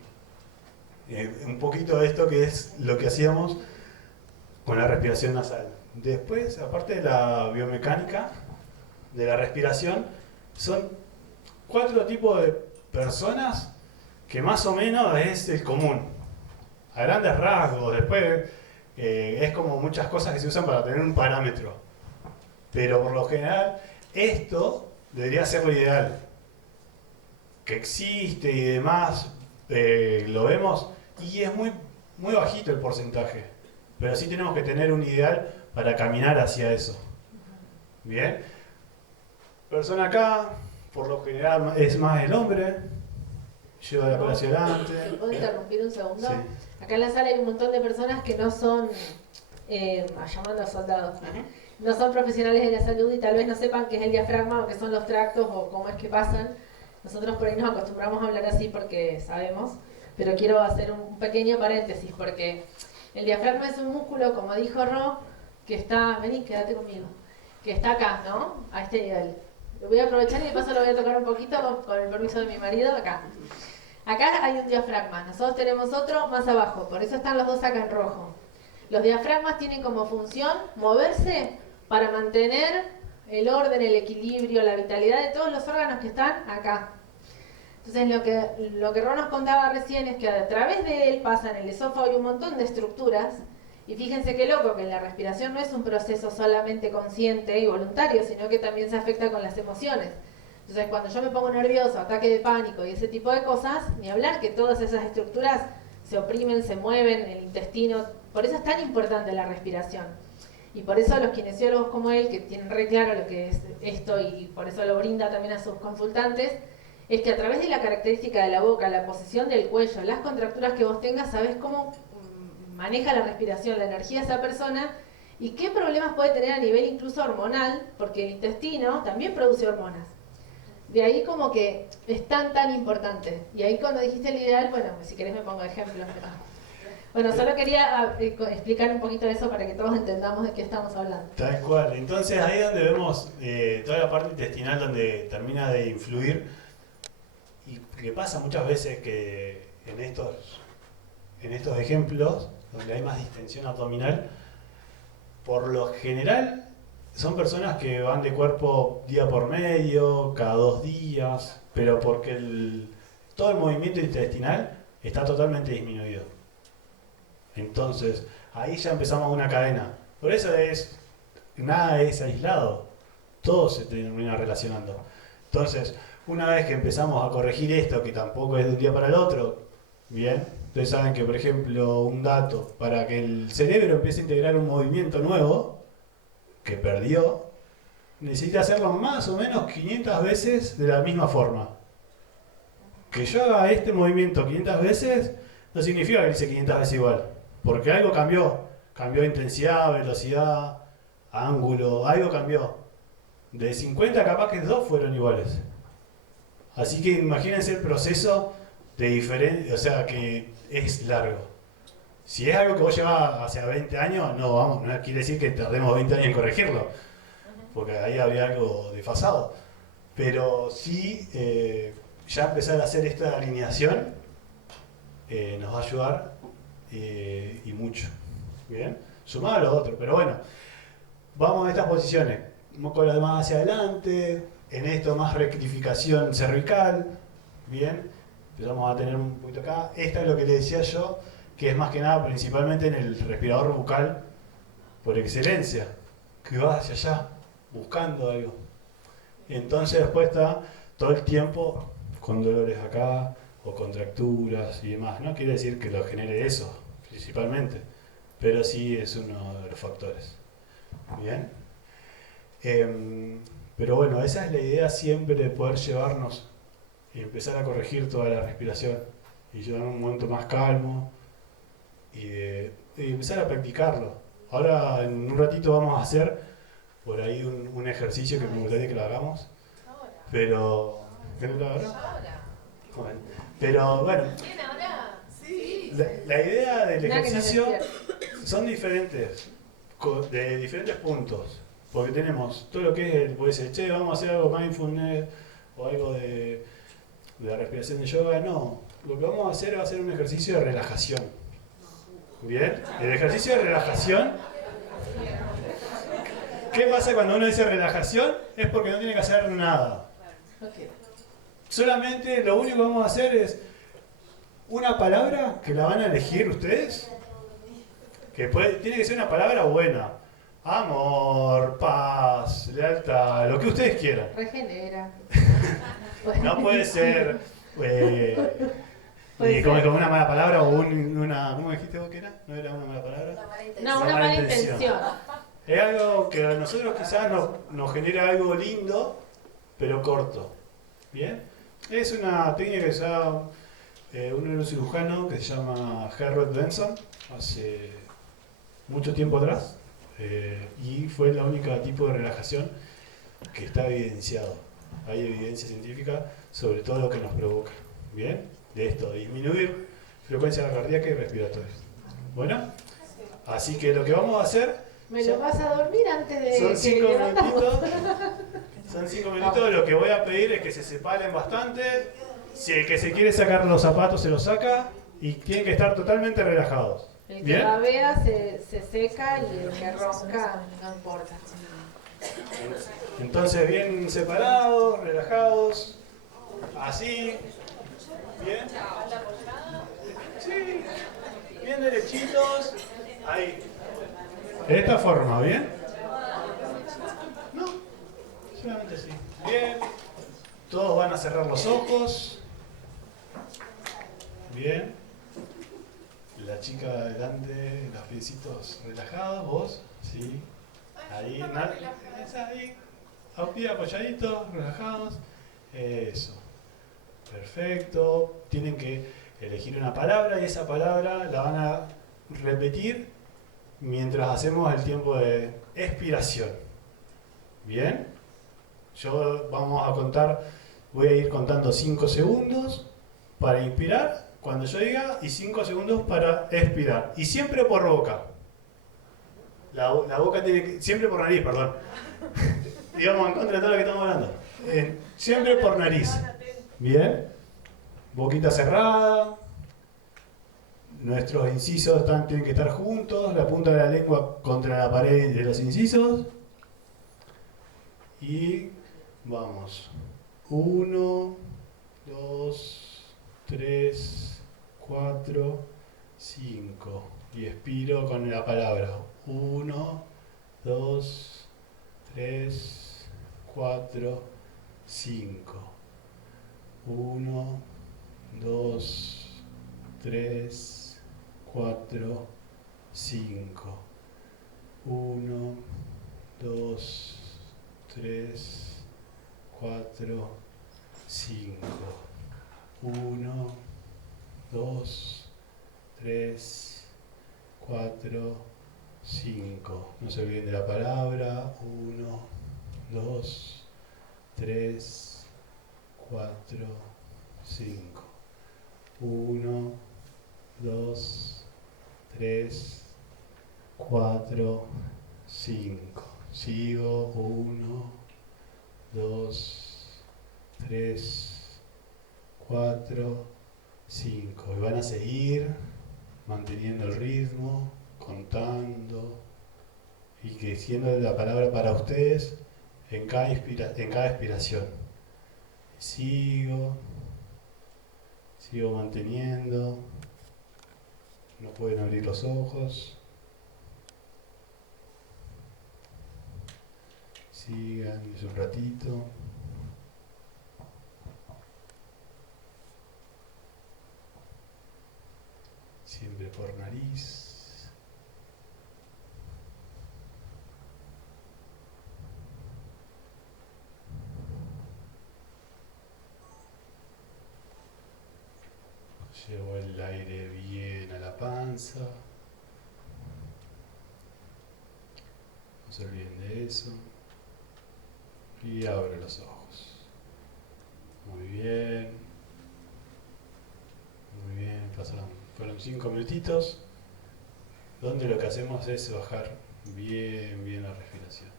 un poquito de esto que es lo que hacíamos con la respiración nasal. Después, aparte de la biomecánica de la respiración, son 4 tipos de personas que más o menos es el común. A grandes rasgos, después es como muchas cosas que se usan para tener un parámetro. Pero por lo general, esto debería ser lo ideal. Que existe y demás, lo vemos, y es muy, muy bajito el porcentaje. Pero sí tenemos que tener un ideal para caminar hacia eso. Bien. Persona acá, por lo general es más el hombre. Lleva la cola hacia adelante. ¿Te puedo interrumpir un segundo? Sí. Acá en la sala hay un montón de personas que no son, llamando a soldados, no son profesionales de la salud y tal vez no sepan qué es el diafragma o qué son los tractos o cómo es que pasan. Nosotros por ahí nos acostumbramos a hablar así porque sabemos, pero quiero hacer un pequeño paréntesis porque el diafragma es un músculo, como dijo Ro, que está, vení, quédate conmigo, que está acá, ¿no? A este nivel. Lo voy a aprovechar y de paso lo voy a tocar un poquito con el permiso de mi marido, acá. Acá hay un diafragma, nosotros tenemos otro más abajo, por eso están los dos acá en rojo. Los diafragmas tienen como función moverse para mantener el orden, el equilibrio, la vitalidad de todos los órganos que están acá. Entonces lo que Ron nos contaba recién es que a través de él pasan el esófago y un montón de estructuras. Y fíjense qué loco, que la respiración no es un proceso solamente consciente y voluntario, sino que también se afecta con las emociones. Entonces cuando yo me pongo nervioso, ataque de pánico y ese tipo de cosas, ni hablar que todas esas estructuras se oprimen, se mueven, el intestino. Por eso es tan importante la respiración. Y por eso los kinesiólogos como él, que tienen re claro lo que es esto y por eso lo brinda también a sus consultantes, es que a través de la característica de la boca, la posición del cuello, las contracturas que vos tengas, sabés cómo maneja la respiración, la energía de esa persona y qué problemas puede tener a nivel incluso hormonal, porque el intestino también produce hormonas. De ahí como que es tan importante. Y ahí cuando dijiste el ideal, bueno, si querés me pongo ejemplos. Bueno, solo quería explicar un poquito eso para que todos entendamos de qué estamos hablando. Tal cual. Entonces ahí es donde vemos toda la parte intestinal donde termina de influir y que pasa muchas veces que en estos ejemplos donde hay más distensión abdominal, por lo general son personas que van de cuerpo día por medio, cada 2 días, pero porque todo el movimiento intestinal está totalmente disminuido. Entonces, ahí ya empezamos una cadena. Por eso nada es aislado, todo se termina relacionando. Entonces, una vez que empezamos a corregir esto, que tampoco es de un día para el otro, bien, ustedes saben que, por ejemplo, un dato, para que el cerebro empiece a integrar un movimiento nuevo, que perdió, necesita hacerlo más o menos 500 veces de la misma forma. Que yo haga este movimiento 500 veces, no significa que lo hice 500 veces igual. Porque algo cambió intensidad, velocidad, ángulo, algo cambió. De 50 capaz que 2 fueron iguales. Así que imagínense el proceso de diferente, o sea que es largo. Si es algo que vos llevas hace 20 años, no quiere decir que tardemos 20 años en corregirlo. Porque ahí habría algo desfasado. Pero sí, ya empezar a hacer esta alineación nos va a ayudar y mucho. ¿Bien? Sumado a los otros, pero bueno, vamos a estas posiciones. Con las más hacia adelante, en esto más rectificación cervical. Bien, empezamos a tener un poquito acá. Esta es lo que les decía yo, que es más que nada principalmente en el respirador bucal por excelencia, que va hacia allá, buscando algo. Entonces después está todo el tiempo con dolores acá o contracturas y demás. No quiere decir que lo genere eso, principalmente, pero sí es uno de los factores. Bien. Pero bueno, esa es la idea siempre de poder llevarnos y empezar a corregir toda la respiración y llevar un momento más calmo y empezar a practicarlo. Ahora en un ratito vamos a hacer por ahí un ejercicio que me gustaría que lo hagamos, pero... ¿Querés lo ahora? Bueno, pero bueno, la idea del ejercicio son diferentes, de diferentes puntos, porque tenemos todo lo que es, puede ser, che, vamos a hacer algo mindfulness o algo de la respiración de yoga, no, lo que vamos a hacer va a ser un ejercicio de relajación. Bien, el ejercicio de relajación, ¿qué pasa cuando uno dice relajación? Es porque no tiene que hacer nada. Solamente lo único que vamos a hacer es una palabra que la van a elegir ustedes, que tiene que ser una palabra buena. Amor, paz, lealtad, lo que ustedes quieran. Regenera. No puede ser como una mala palabra o una... ¿Cómo dijiste vos que era? ¿No era una mala palabra? No, una mala intención. Es algo que a nosotros quizás nos genera algo lindo, pero corto. ¿Bien? Es una técnica que usa un neurocirujano que se llama Harold Benson hace mucho tiempo atrás y fue la única tipo de relajación que está evidenciado. Hay evidencia científica sobre todo lo que nos provoca. ¿Bien? De esto, disminuir frecuencia cardíaca y respiratoria. Bueno, así que lo que vamos a hacer... ¿Me lo vas a dormir antes de son que 5 levantamos? minutitos. Son 5 minutos. Lo que voy a pedir es que se separen bastante. Si el que se quiere sacar los zapatos se los saca y tienen que estar totalmente relajados. El que ¿Bien? babea se seca y el que ronca no importa. Entonces bien separados, relajados, así, bien, sí, bien derechitos, ahí, de esta forma, ¿bien? No, solamente así, bien, todos van a cerrar los ojos, bien, la chica adelante, los piecitos relajados, vos, sí. Ahí, ahí, pie apoyaditos, relajados. Eso. Perfecto. Tienen que elegir una palabra y esa palabra la van a repetir mientras hacemos el tiempo de expiración. ¿Bien? Vamos a contar, voy a ir contando 5 segundos para inspirar cuando yo diga y 5 segundos para expirar. Y siempre por boca. La boca tiene que... Siempre por nariz, perdón. Digamos en contra de todo lo que estamos hablando. Siempre por nariz. Bien. Boquita cerrada. Nuestros incisos tienen que estar juntos. La punta de la lengua contra la pared de los incisos. Y vamos. 1, 2, 3, 4, 5. Y expiro con la palabra. 1, 2, 3, 4, 5. 1, 2, 3, 4, 5. 1, 2, 3, 4, 5. 1, 2, 3, 4, 5. No se olviden de la palabra. 1, 2, 3, 4, 5. 1, 2, 3, 4, 5. Sigo. 1, 2, 3, 4, 5. Y van a seguir manteniendo el ritmo, contando y diciendo la palabra para ustedes en cada expiración. Sigo manteniendo. No pueden abrir los ojos. Sigan un ratito. Siempre por nariz. Llevo el aire bien a la panza. No se olviden de eso. Y abro los ojos. Muy bien. Muy bien. Fueron 5 minutitos. Donde lo que hacemos es bajar bien la respiración.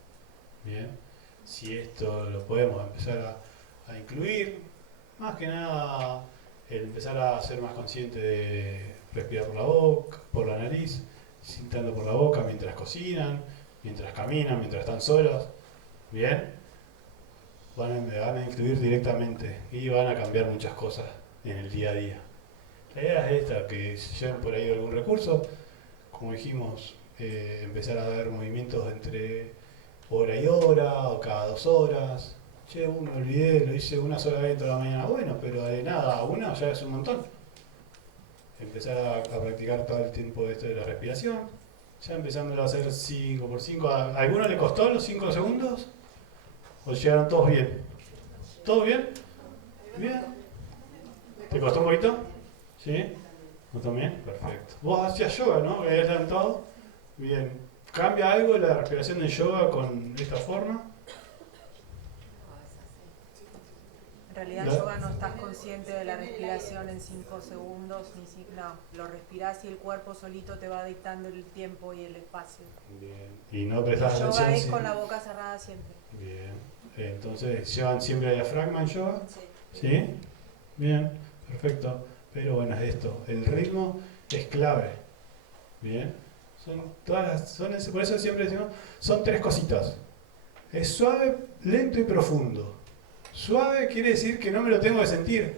Bien. Si esto lo podemos empezar a incluir, más que nada el empezar a ser más consciente de respirar por la boca, por la nariz, sintiendo por la boca mientras cocinan, mientras caminan, mientras están solos. Bien. Van a incluir directamente y van a cambiar muchas cosas en el día a día. La idea es esta, que se lleven por ahí algún recurso, como dijimos, empezar a dar movimientos entre hora y hora o cada 2 horas. Che, me olvidé, lo hice una sola vez toda la mañana. Bueno, pero de nada, una ya es un montón. Empezar a practicar todo el tiempo esto de la respiración. Ya empezando a hacer 5 por 5. ¿A alguno le costó los 5 segundos? ¿O llegaron todos bien? ¿Todos bien? ¿Bien? ¿Te costó un poquito? ¿Sí? ¿Vos también? Perfecto. Vos hacías yoga, ¿no? ¿Que habías levantado? Bien. ¿Cambia algo la respiración de yoga con esta forma? En realidad en yoga no estás consciente de la respiración en 5 segundos, no, lo respirás y el cuerpo solito te va dictando el tiempo y el espacio. Bien. ¿Y no prestás yoga atención? Es con la boca cerrada siempre. Bien. Entonces, ¿llevan siempre diafragma en yoga? Sí. ¿Sí? Bien, perfecto. Pero bueno, es esto. El ritmo es clave. Bien. Por eso siempre decimos, son 3 cositas. Es suave, lento y profundo. Suave quiere decir que no me lo tengo que sentir.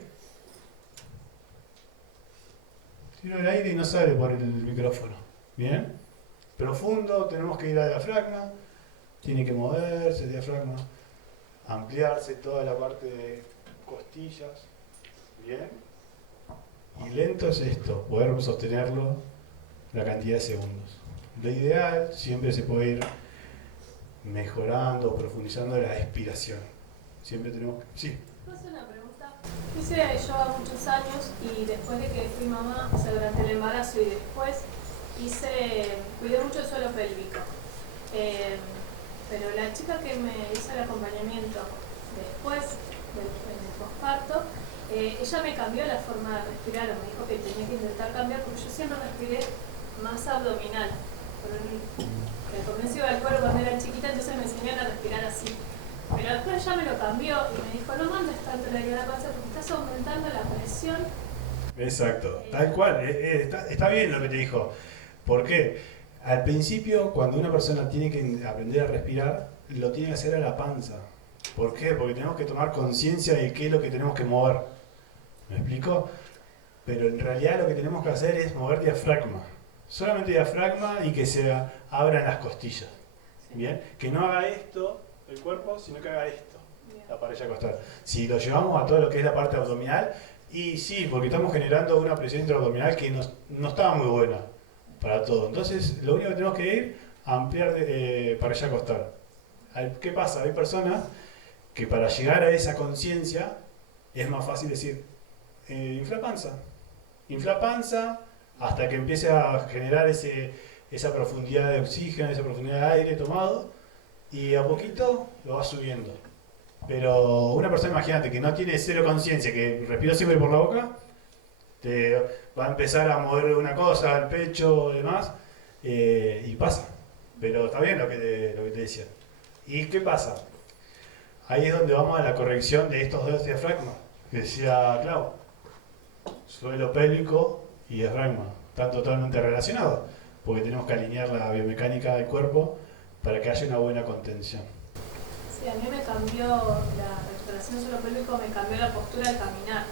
Tiro el aire y no sale por el micrófono. Bien. Profundo, tenemos que ir al diafragma. Tiene que moverse el diafragma. Ampliarse toda la parte de costillas. Bien. Y lento es esto, poder sostenerlo la cantidad de segundos. Lo ideal siempre se puede ir mejorando, profundizando la expiración. Siempre tenemos que... Sí. ¿Puedo hacer una pregunta? Hice yoga muchos años y después de que fui mamá, o sea, durante el embarazo y después, cuidé mucho el suelo pélvico. Pero la chica que me hizo el acompañamiento después del posparto, ella me cambió la forma de respirar, o me dijo que tenía que intentar cambiar, porque yo siempre respiré más abdominal. Al comienzo iba al cuero cuando era chiquita, entonces me enseñaron a respirar así. Pero después ya me lo cambió y me dijo, no mandes tanto la idea de panza porque estás aumentando la presión. Exacto, tal cual, está bien lo que te dijo. ¿Por qué? Al principio, cuando una persona tiene que aprender a respirar, lo tiene que hacer a la panza. ¿Por qué? Porque tenemos que tomar conciencia de qué es lo que tenemos que mover. ¿Me explico? Pero en realidad lo que tenemos que hacer es mover diafragma. Solamente diafragma y que se abran las costillas. ¿Bien? Que no haga esto el cuerpo, sino que haga esto, la parilla costal. Si lo llevamos a todo lo que es la parte abdominal, y sí, porque estamos generando una presión intraabdominal que no está muy buena para todo. Entonces, lo único que tenemos que ir a ampliar parilla costal. ¿Qué pasa? Hay personas que para llegar a esa conciencia es más fácil decir, infla panza. Infla panza hasta que empiece a generar esa profundidad de oxígeno, esa profundidad de aire tomado, y a poquito lo va subiendo. Pero una persona, imagínate, que no tiene cero conciencia, que respira siempre por la boca, te va a empezar a mover una cosa, el pecho y demás, y pasa. Pero está bien lo que te decía. ¿Y qué pasa? ahí es donde vamos a la corrección de estos dos diafragmas, que decía Clau. Suelo pélvico y diafragma están totalmente relacionados, porque tenemos que alinear la biomecánica del cuerpo para que haya una buena contención. Sí, a mí me cambió la respiración suelo pélvico, me cambió la postura al caminar.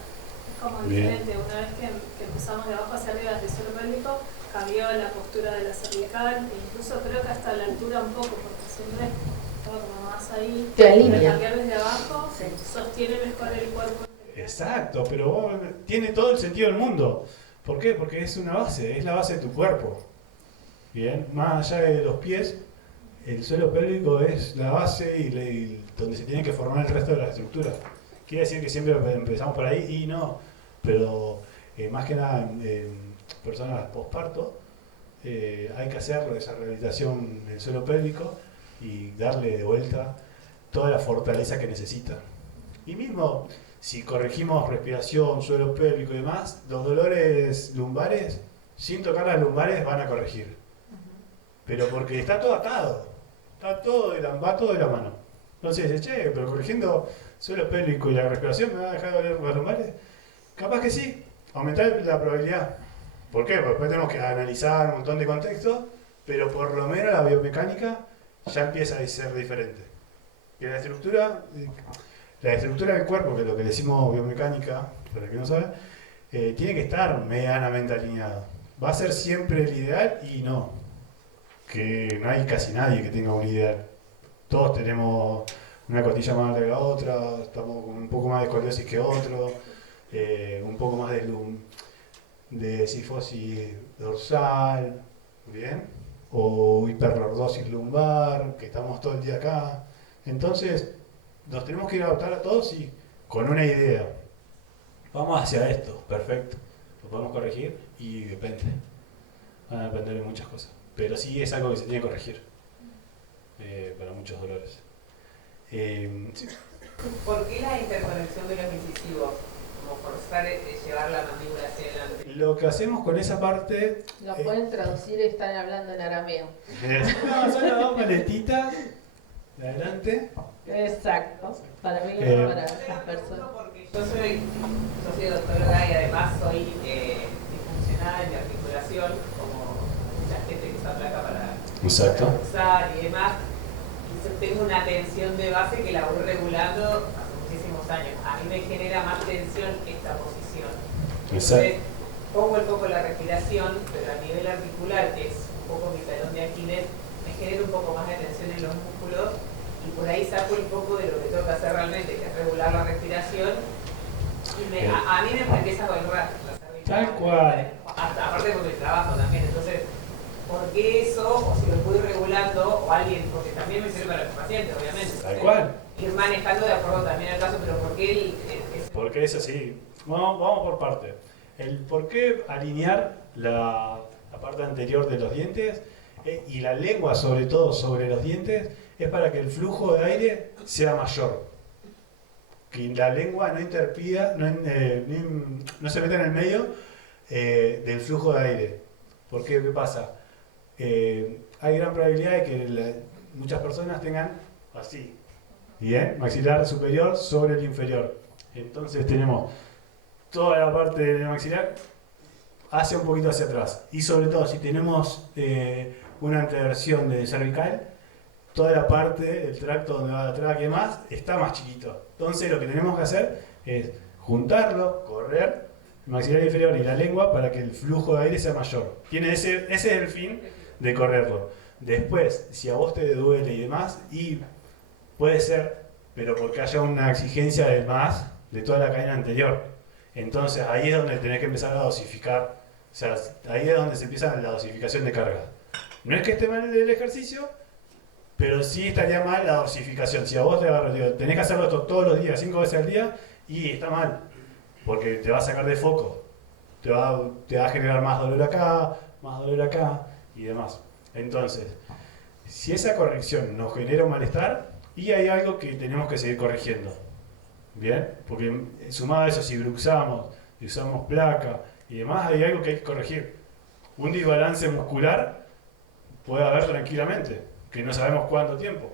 Es como diferente. Una vez que empezamos de abajo hacia arriba desde el suelo pélvico, cambió la postura de la cervical, e incluso creo que hasta la altura un poco, porque siempre estaba como más ahí. Te alinea. Cambiar desde abajo, sostiene mejor el cuerpo. Exacto, pero tiene todo el sentido del mundo. ¿Por qué? Porque es una base, es la base de tu cuerpo. Bien, más allá de los pies, el suelo pélvico es la base y donde se tiene que formar el resto de la estructura. Quiere decir que siempre empezamos por ahí y no, pero más que nada en personas posparto hay que hacerlo, esa rehabilitación del suelo pélvico y darle de vuelta toda la fortaleza que necesita. Y mismo si corregimos respiración, suelo pélvico y demás, los dolores lumbares, sin tocar las lumbares, van a corregir. Pero porque está todo atado, va todo de la mano. Entonces, che, pero corrigiendo suelo pélvico y la respiración, ¿me va a dejar de doler las lumbares? Capaz que sí, aumentar la probabilidad. ¿Por qué? Porque después tenemos que analizar un montón de contextos, pero por lo menos la biomecánica ya empieza a ser diferente. Y la estructura del cuerpo, que es lo que le decimos biomecánica, para el que no sabe, tiene que estar medianamente alineado. Va a ser siempre el ideal y no. Que no hay casi nadie que tenga un ideal. Todos tenemos una costilla más larga que la otra, estamos con un poco más de escoliosis que otro, un poco más de cifosis dorsal, ¿bien? O hiperlordosis lumbar, que estamos todo el día acá. Entonces, nos tenemos que ir a adaptar a todos y con una idea. Vamos hacia esto, perfecto. Lo podemos corregir y depende. Van a depender de muchas cosas. Pero sí es algo que se tiene que corregir para muchos dolores. Sí. ¿Por qué la interconexión de los incisivos? Como forzar llevar la mandíbula hacia adelante. Lo que hacemos con esa parte... Lo pueden traducir y están hablando en arameo. No, son las dos paletitas de adelante. Exacto. Para mí no para las personas. Porque yo soy doctora y además soy disfuncional en mi articulación, como mucha gente que se aplaca para usar y demás. Y tengo una tensión de base que la voy regulando hace muchísimos años. A mí me genera más tensión esta posición. Entonces, pongo el foco en la respiración, pero a nivel articular, que es un poco mi talón de Aquiles, me genera un poco más de tensión en los músculos y por ahí saco un poco de lo que tengo que hacer realmente, que es regular la respiración. Y a mí me empieza a valorar la cervical. Tal cual. Aparte porque trabajo también, entonces, ¿por qué eso? O si lo puedo ir regulando, o alguien, porque también me sirve para los pacientes, obviamente. Tal cual. Ir manejando de acuerdo también al caso, pero ¿por qué Porque es así. Vamos por parte. El por qué alinear la parte anterior de los dientes y la lengua sobre todo sobre los dientes es para que el flujo de aire sea mayor. Que la lengua no interpida, no se meta en el medio del flujo de aire. ¿Por qué? ¿Qué pasa? Hay gran probabilidad de que muchas personas tengan así, bien, maxilar superior sobre el inferior. Entonces tenemos toda la parte del maxilar hacia un poquito hacia atrás. Y sobre todo si tenemos una anteversión de cervical, toda la parte, el tracto donde va la tráquea y demás, está más chiquito. Entonces lo que tenemos que hacer es juntarlo, correr el maxilar inferior y la lengua para que el flujo de aire sea mayor. Ese es el fin de correrlo. Después, si a vos te duele y demás, y puede ser, pero porque haya una exigencia de más de toda la cadena anterior. Entonces ahí es donde tenés que empezar a dosificar. O sea, ahí es donde se empieza la dosificación de carga. No es que esté mal el ejercicio, pero sí estaría mal la dosificación. Si a vos tenés que hacerlo esto todos los días, 5 veces al día, y está mal, porque te va a sacar de foco. Te va a generar más dolor acá y demás. Entonces, si esa corrección nos genera un malestar, y hay algo que tenemos que seguir corrigiendo. ¿Bien? Porque sumado a eso, si bruxamos, si usamos placa y demás, hay algo que hay que corregir. Un desbalance muscular puede haber tranquilamente, que no sabemos cuánto tiempo.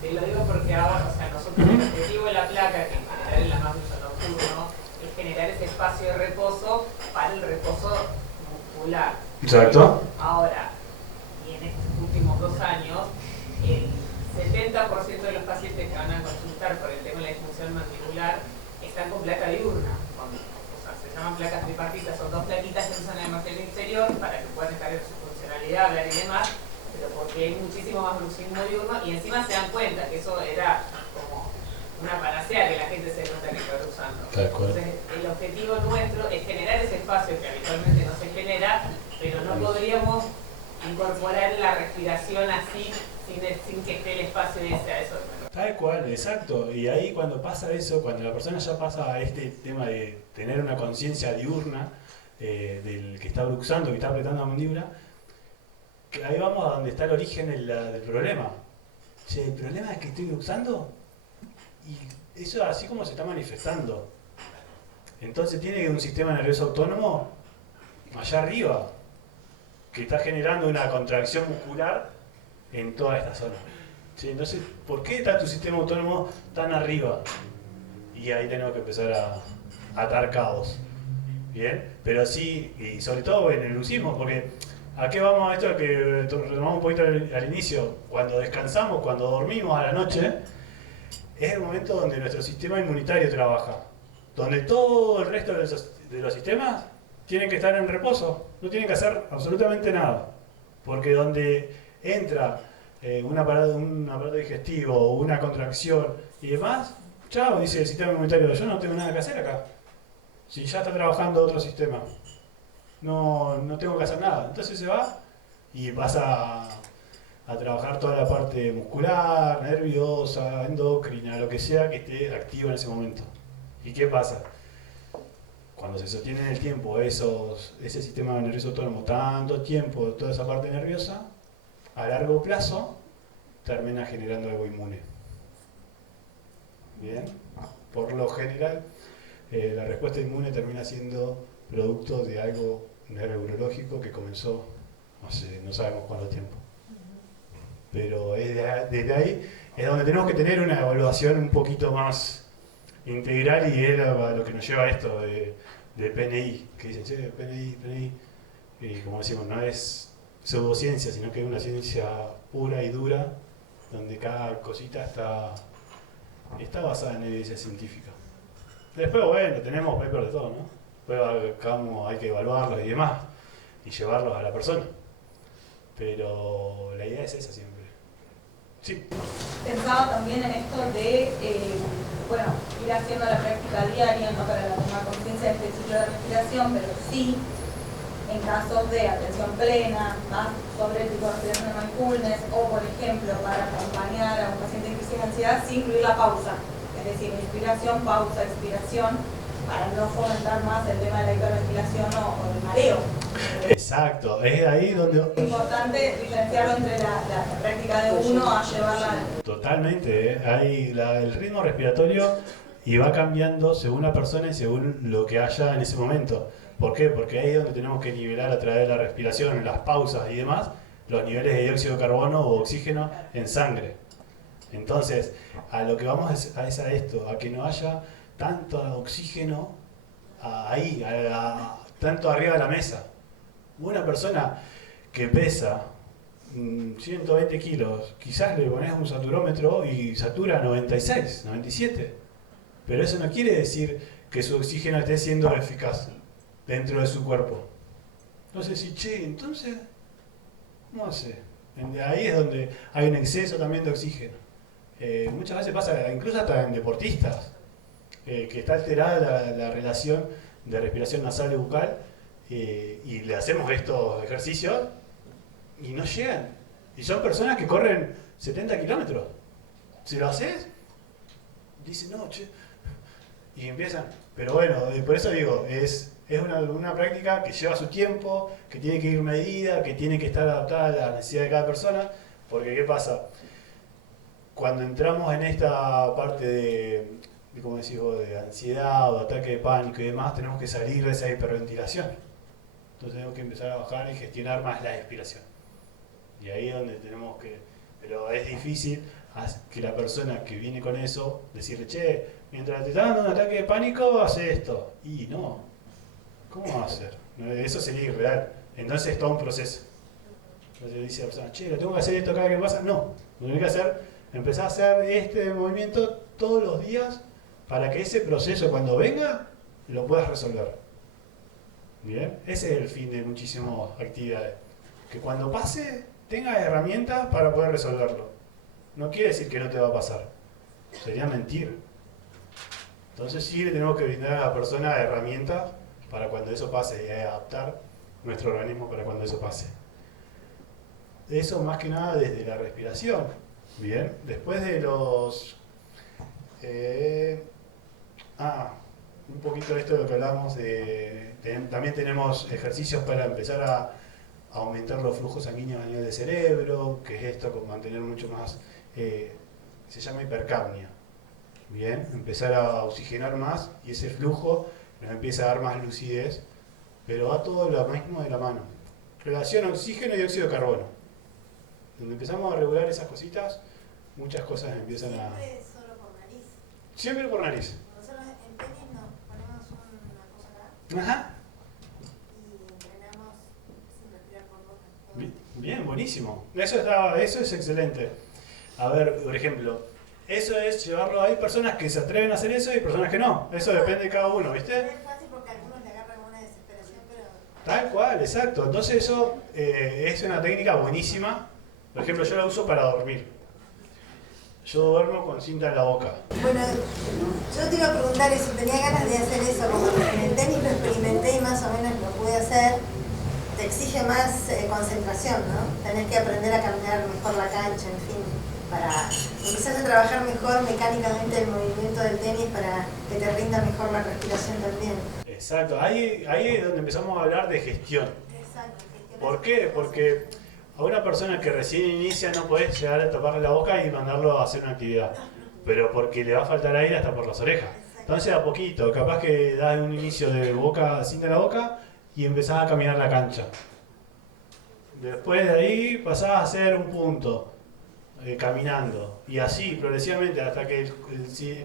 Te lo digo porque ahora, o sea, nosotros el objetivo de la placa, que en general es la más uso nocturno, es generar ese espacio de reposo para el reposo muscular. Exacto. Ahora, y en estos últimos 2 años, el 70% de los pacientes que van a consultar por el tema de la disfunción mandibular están con placa diurna. O sea, se llaman placas tripartitas, son 2 plaquitas que usan en el hemisferio inferior para que puedan estar en su funcionalidad, hablar y demás, pero porque hay muchísimo más bruxismo diurno y encima se dan cuenta que eso era como una panacea que la gente se nota que está usando. Entonces, el objetivo nuestro es generar ese espacio que habitualmente no se genera, pero no podríamos incorporar la respiración así sin que esté el espacio ese a eso. Tal cual, exacto. Y ahí cuando pasa eso, cuando la persona ya pasa a este tema de tener una conciencia diurna del que está bruxando, que está apretando la mandíbula, que ahí vamos a donde está el origen del problema. Che, el problema es que estoy bruxando y eso así como se está manifestando. Entonces tiene un sistema nervioso autónomo allá arriba que está generando una contracción muscular en toda esta zona. ¿Sí? Entonces, ¿por qué está tu sistema autónomo tan arriba? Y ahí tenemos que empezar a atar cabos. ¿Bien? Pero sí, y sobre todo en el bruxismo, porque ¿a qué vamos a esto que retomamos un poquito al inicio? Cuando descansamos, cuando dormimos a la noche, es el momento donde nuestro sistema inmunitario trabaja. Donde todo el resto de los sistemas tienen que estar en reposo, no tienen que hacer absolutamente nada. Porque donde entra un aparato digestivo, una contracción y demás, chao, dice el sistema inmunitario, yo no tengo nada que hacer acá. Si ya está trabajando otro sistema, no tengo que hacer nada. Entonces se va y pasa a trabajar toda la parte muscular, nerviosa, endocrina, lo que sea que esté activo en ese momento. ¿Y qué pasa? Cuando se sostiene en el tiempo ese sistema nervioso autónomo tanto tiempo, toda esa parte nerviosa, a largo plazo termina generando algo inmune. Bien, por lo general la respuesta inmune termina siendo producto de algo neurológico que comenzó hace no sabemos cuánto tiempo. Pero desde ahí es donde tenemos que tener una evaluación un poquito más integral y es lo que nos lleva a esto de PNI, que dicen, che, PNI, y como decimos, no es pseudociencia, sino que es una ciencia pura y dura, donde cada cosita está basada en evidencia científica. Después, bueno, tenemos papers de todo, ¿no? Después hay que evaluarlos y demás, y llevarlos a la persona. Pero la idea es esa siempre. Sí. Pensaba también en esto de, ir haciendo la práctica diaria, no para tomar conciencia de este ciclo de respiración, pero sí en casos de atención plena, más sobre el tipo de respiración de mindfulness, o por ejemplo, para acompañar a un paciente en crisis de ansiedad, sin incluir la pausa. Es decir, inspiración, pausa, expiración, para no fomentar más el tema de la hiperventilación o el mareo. Exacto, es ahí donde... Es importante diferenciarlo entre la práctica de uno a llevarla... Totalmente, hay el ritmo respiratorio y va cambiando según la persona y según lo que haya en ese momento. ¿Por qué? Porque ahí es donde tenemos que nivelar a través de la respiración, las pausas y demás, los niveles de dióxido de carbono o oxígeno en sangre. Entonces, a lo que vamos es a esto, a que no haya tanto oxígeno ahí, tanto arriba de la mesa. Una persona que pesa 120 kilos, quizás le pones un saturómetro y satura 96, 97. Pero eso no quiere decir que su oxígeno esté siendo eficaz dentro de su cuerpo. Entonces, entonces, no sé. Ahí es donde hay un exceso también de oxígeno. Muchas veces pasa, incluso hasta en deportistas, que está alterada la relación de respiración nasal y bucal, y le hacemos estos ejercicios y no llegan. Y son personas que corren 70 kilómetros. Si lo haces, dicen, no, che. Y empiezan. Pero bueno, por eso digo, es una práctica que lleva su tiempo, que tiene que ir medida, que tiene que estar adaptada a la necesidad de cada persona. Porque, ¿qué pasa? Cuando entramos en esta parte de como decís vos, de ansiedad o de ataque de pánico y demás, tenemos que salir de esa hiperventilación. Entonces tenemos que empezar a bajar y gestionar más la expiración. Y ahí es donde tenemos que... Pero es difícil que la persona que viene con eso, decirle, che, mientras te está dando un ataque de pánico, hace esto. Y no, ¿cómo va a hacer? Eso sería irreal. Entonces es todo un proceso. Entonces dice la persona, che, ¿lo tengo que hacer esto cada vez que pasa? No, lo que hay que hacer, empezar a hacer este movimiento todos los días para que ese proceso cuando venga lo puedas resolver. Bien, ese es el fin de muchísimas actividades. Que cuando pase tengas herramientas para poder resolverlo. No quiere decir que no te va a pasar. Sería mentir. Entonces sí le tenemos que brindar a la persona herramientas para cuando eso pase y adaptar nuestro organismo para cuando eso pase. Eso más que nada desde la respiración. Bien, después de los... un poquito de esto de lo que hablamos, también tenemos ejercicios para empezar a aumentar los flujos sanguíneos a nivel de cerebro, que es esto con mantener mucho más, se llama hipercapnia. Bien, empezar a oxigenar más y ese flujo nos empieza a dar más lucidez, pero va todo lo mismo de la mano. Relación oxígeno y dióxido de carbono. Cuando empezamos a regular esas cositas, muchas cosas empiezan a... Siempre solo por nariz. Siempre por nariz. Nosotros en tenis nos ponemos una cosa acá Ajá. y entrenamos sin respirar por boca. Bien, buenísimo. Eso es excelente. A ver, por ejemplo, eso es llevarlo. Hay personas que se atreven a hacer eso y personas que no. Eso depende de cada uno, ¿viste? No es fácil porque a algunos le agarran una desesperación, pero... Tal cual, exacto. Entonces eso es una técnica buenísima. Por ejemplo, yo la uso para dormir. Yo duermo con cinta en la boca. Bueno, yo te iba a preguntar eso, tenía ganas de hacer eso, como en el tenis lo experimenté y más o menos lo pude hacer. Te exige más concentración, ¿no? Tenés que aprender a caminar mejor la cancha, en fin, para empezar a trabajar mejor mecánicamente el movimiento del tenis para que te rinda mejor la respiración también. Exacto, ahí es donde empezamos a hablar de gestión. Exacto. ¿Por qué? Porque a una persona que recién inicia no podés llegar a taparle la boca y mandarlo a hacer una actividad, pero porque le va a faltar aire hasta por las orejas. Entonces a poquito, capaz que das un inicio de boca, cinta en la boca y empezás a caminar la cancha. Después de ahí pasás a hacer un punto, caminando, y así progresivamente hasta que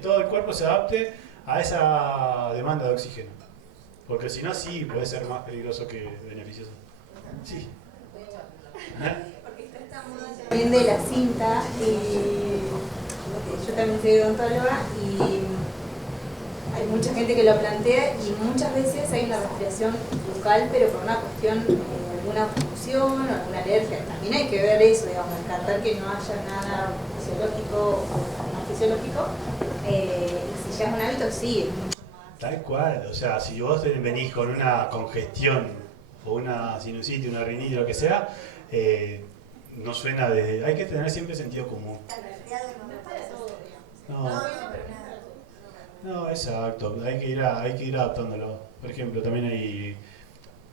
todo el cuerpo se adapte a esa demanda de oxígeno. Porque si no, sí puede ser más peligroso que beneficioso. Sí. También de la cinta, yo también soy odontóloga y hay mucha gente que lo plantea y muchas veces hay una respiración bucal pero por una cuestión de alguna función o alguna alergia. También hay que ver eso, digamos, descartar que no haya nada fisiológico o no fisiológico, y si ya es un hábito, sí, es mucho más. Tal cual, o sea, si vos venís con una congestión o una sinusitis, una rinitis, lo que sea, no suena de... Hay que tener siempre sentido común. No, exacto, hay que ir adaptándolo. Por ejemplo, también hay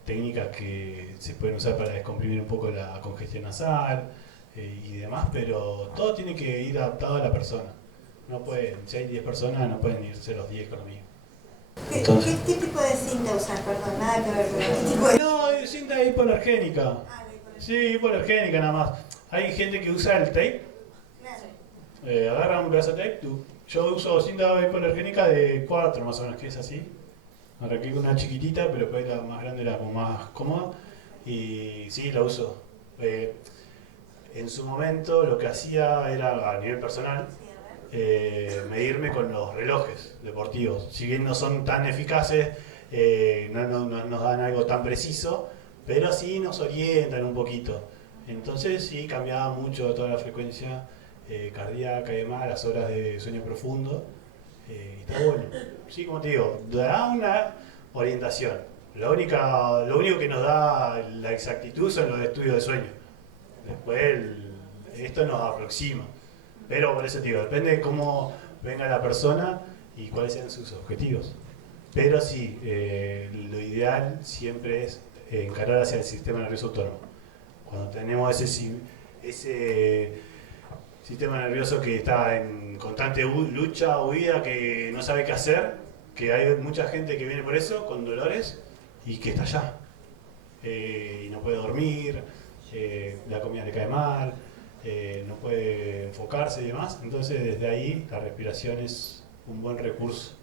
técnicas que se pueden usar para descomprimir un poco la congestión nasal y demás, pero todo tiene que ir adaptado a la persona. No pueden, si hay 10 personas, no pueden irse los 10 con lo mismo. ¿Qué tipo de cinta usas? Perdón, nada que ver, pero ¿qué tipo de...? No, cinta hipoalergénica. Sí, hipoalergénica nada más. Hay gente que usa el tape. Agarra un pedazo de tape. Yo uso cinta hipoalergénica de 4 más o menos, que es así. Arranqué con una chiquitita, pero después la más grande era como más cómoda. Y sí, la uso. En su momento lo que hacía era, a nivel personal, medirme con los relojes deportivos. Si bien no son tan eficaces, no nos dan algo tan preciso, pero sí nos orientan un poquito. Entonces sí cambiaba mucho toda la frecuencia cardíaca y demás, las horas de sueño profundo. Está bueno. Sí, como te digo, da una orientación. Lo único que nos da la exactitud son los estudios de sueño. Después esto nos aproxima. Pero por eso te digo, depende de cómo venga la persona y cuáles sean sus objetivos. Pero sí, lo ideal siempre es encarar hacia el sistema nervioso autónomo. Cuando tenemos ese sistema nervioso que está en constante lucha o huida, que no sabe qué hacer, que hay mucha gente que viene por eso, con dolores, y que está allá. Y no puede dormir, la comida le cae mal, no puede enfocarse y demás. Entonces desde ahí la respiración es un buen recurso.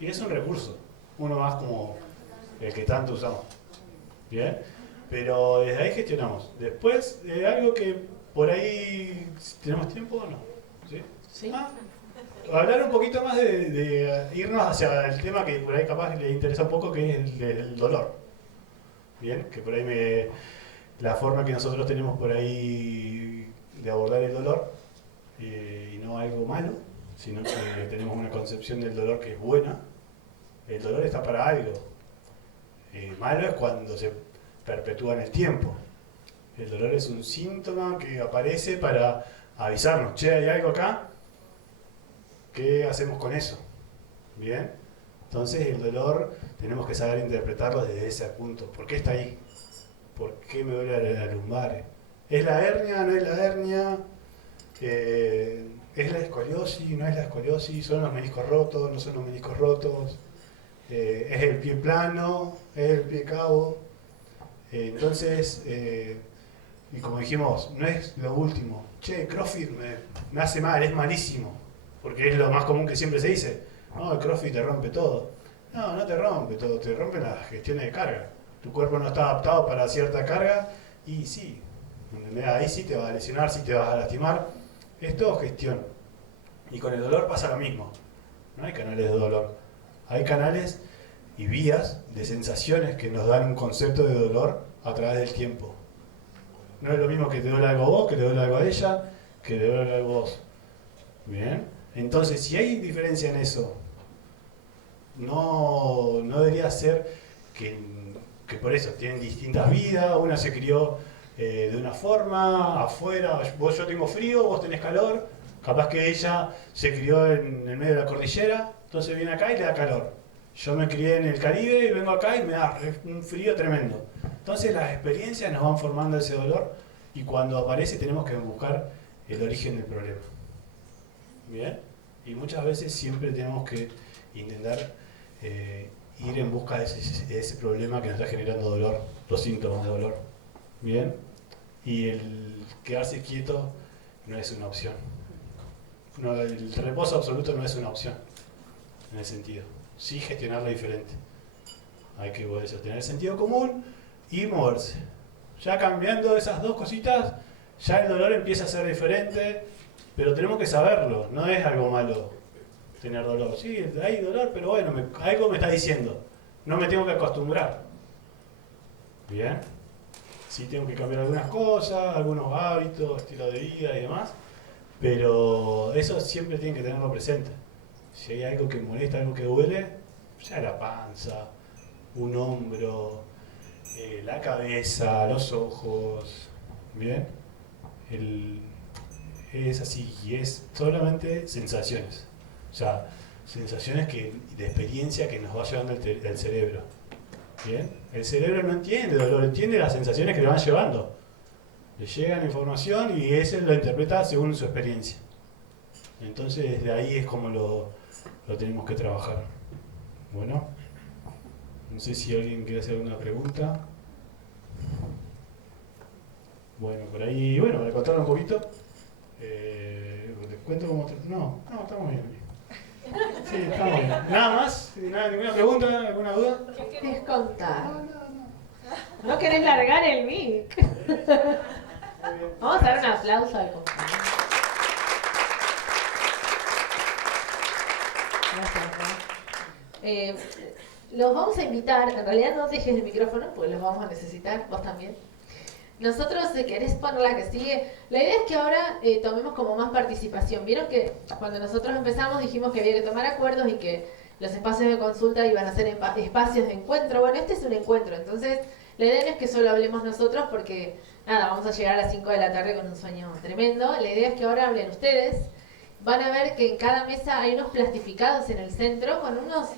Y es un recurso, uno más como el que tanto usamos. ¿Bien? Pero desde ahí gestionamos. Después, algo que por ahí, ¿tenemos tiempo o no? ¿Sí? ¿Sí? Hablar un poquito más de irnos hacia el tema que por ahí capaz le interesa un poco, que es el dolor. Bien, que por ahí la forma que nosotros tenemos por ahí de abordar el dolor, y no algo malo, sino que tenemos una concepción del dolor que es buena. El dolor está para algo. Malo es cuando se perpetúa en el tiempo. El dolor es un síntoma que aparece para avisarnos, che, hay algo acá, ¿qué hacemos con eso? Bien, entonces el dolor tenemos que saber interpretarlo desde ese punto. ¿Por qué está ahí? ¿Por qué me duele la lumbar? ¿Es la hernia? ¿No es la hernia? ¿Es la escoliosis? ¿No es la escoliosis? ¿Son los meniscos rotos? ¿No son los meniscos rotos? ¿Es el pie plano? ¿Es el pie cabo? Entonces, y como dijimos, no es lo último. Che, CrossFit me hace mal, es malísimo. Porque es lo más común que siempre se dice. No, el CrossFit te rompe todo. No, no te rompe todo, te rompe las gestiones de carga. Tu cuerpo no está adaptado para cierta carga y sí, ahí sí te vas a lesionar, sí te vas a lastimar. Es todo gestión. Y con el dolor pasa lo mismo. No hay canales de dolor. Hay canales y vías de sensaciones que nos dan un concepto de dolor a través del tiempo. No es lo mismo que te duele algo a vos, que te duele algo a ella, que te duele algo a vos. Bien. Entonces, si hay diferencia en eso, no debería ser que por eso tienen distintas vidas, una se crió de una forma, afuera, yo tengo frío, vos tenés calor, capaz que ella se crió en el medio de la cordillera, entonces viene acá y le da calor. Yo me crié en el Caribe y vengo acá y me da un frío tremendo. Entonces las experiencias nos van formando ese dolor y cuando aparece tenemos que buscar el origen del problema. ¿Bien? Y muchas veces siempre tenemos que intentar ir en busca de ese problema que nos está generando dolor, los síntomas de dolor. ¿Bien? Y el quedarse quieto no es una opción. No, el reposo absoluto no es una opción en ese sentido. Sí gestionarlo diferente. Hay que poder tener sentido común y moverse. Ya cambiando esas dos cositas, ya el dolor empieza a ser diferente, pero tenemos que saberlo, no es algo malo tener dolor. Sí, hay dolor, pero bueno, algo me está diciendo, no me tengo que acostumbrar. Bien, sí tengo que cambiar algunas cosas, algunos hábitos, estilo de vida y demás, pero eso siempre tienen que tenerlo presente. Si hay algo que molesta, algo que duele, ya la panza, un hombro, la cabeza, los ojos, ¿bien? Es así, y es solamente sensaciones. O sea, sensaciones de experiencia que nos va llevando el cerebro. ¿Bien? El cerebro no entiende dolor, entiende las sensaciones que le van llevando. Le llega la información y ese lo interpreta según su experiencia. Entonces, desde ahí es como lo tenemos que trabajar. Bueno, no sé si alguien quiere hacer alguna pregunta. Bueno, por ahí, bueno, para contar un poquito. ¿Les cuento cómo? No, estamos bien. Sí, estamos bien. Nada más, ninguna pregunta, alguna duda. ¿Qué querés contar? ¿No querés largar el mic? Vamos a dar un aplauso al compañero. Gracias. Los vamos a invitar, en realidad no dejes el micrófono porque los vamos a necesitar, vos también. Nosotros, si querés poner la que sigue, la idea es que ahora tomemos como más participación. Vieron que cuando nosotros empezamos dijimos que había que tomar acuerdos y que los espacios de consulta iban a ser espacios de encuentro. Bueno, este es un encuentro, entonces la idea no es que solo hablemos nosotros porque, nada, vamos a llegar a las 5 de la tarde con un sueño tremendo. La idea es que ahora hablen ustedes. Van a ver que en cada mesa hay unos plastificados en el centro con unas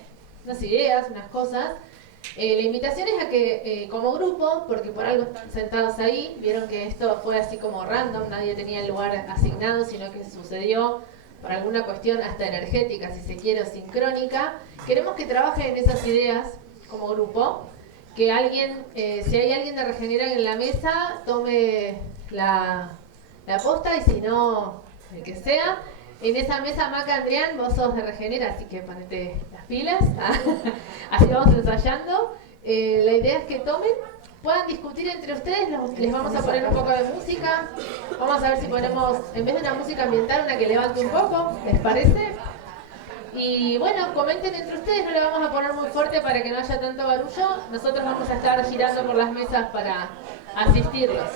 ideas, unas cosas. La invitación es a que como grupo, porque por algo están sentados ahí, vieron que esto fue así como random, nadie tenía el lugar asignado, sino que sucedió por alguna cuestión hasta energética, si se quiere, o sincrónica. Queremos que trabajen en esas ideas como grupo, que alguien, si hay alguien de Regeneran en la mesa, tome la posta, y si no, el que sea. En esa mesa, Maca, Adrián, vos sos de Regenera, así que ponete las pilas. Así vamos ensayando. La idea es que tomen, puedan discutir entre ustedes, les vamos a poner un poco de música. Vamos a ver si ponemos, en vez de una música ambiental, una que levante un poco, ¿les parece? Y bueno, comenten entre ustedes, no le vamos a poner muy fuerte para que no haya tanto barullo. Nosotros vamos a estar girando por las mesas para asistirlos.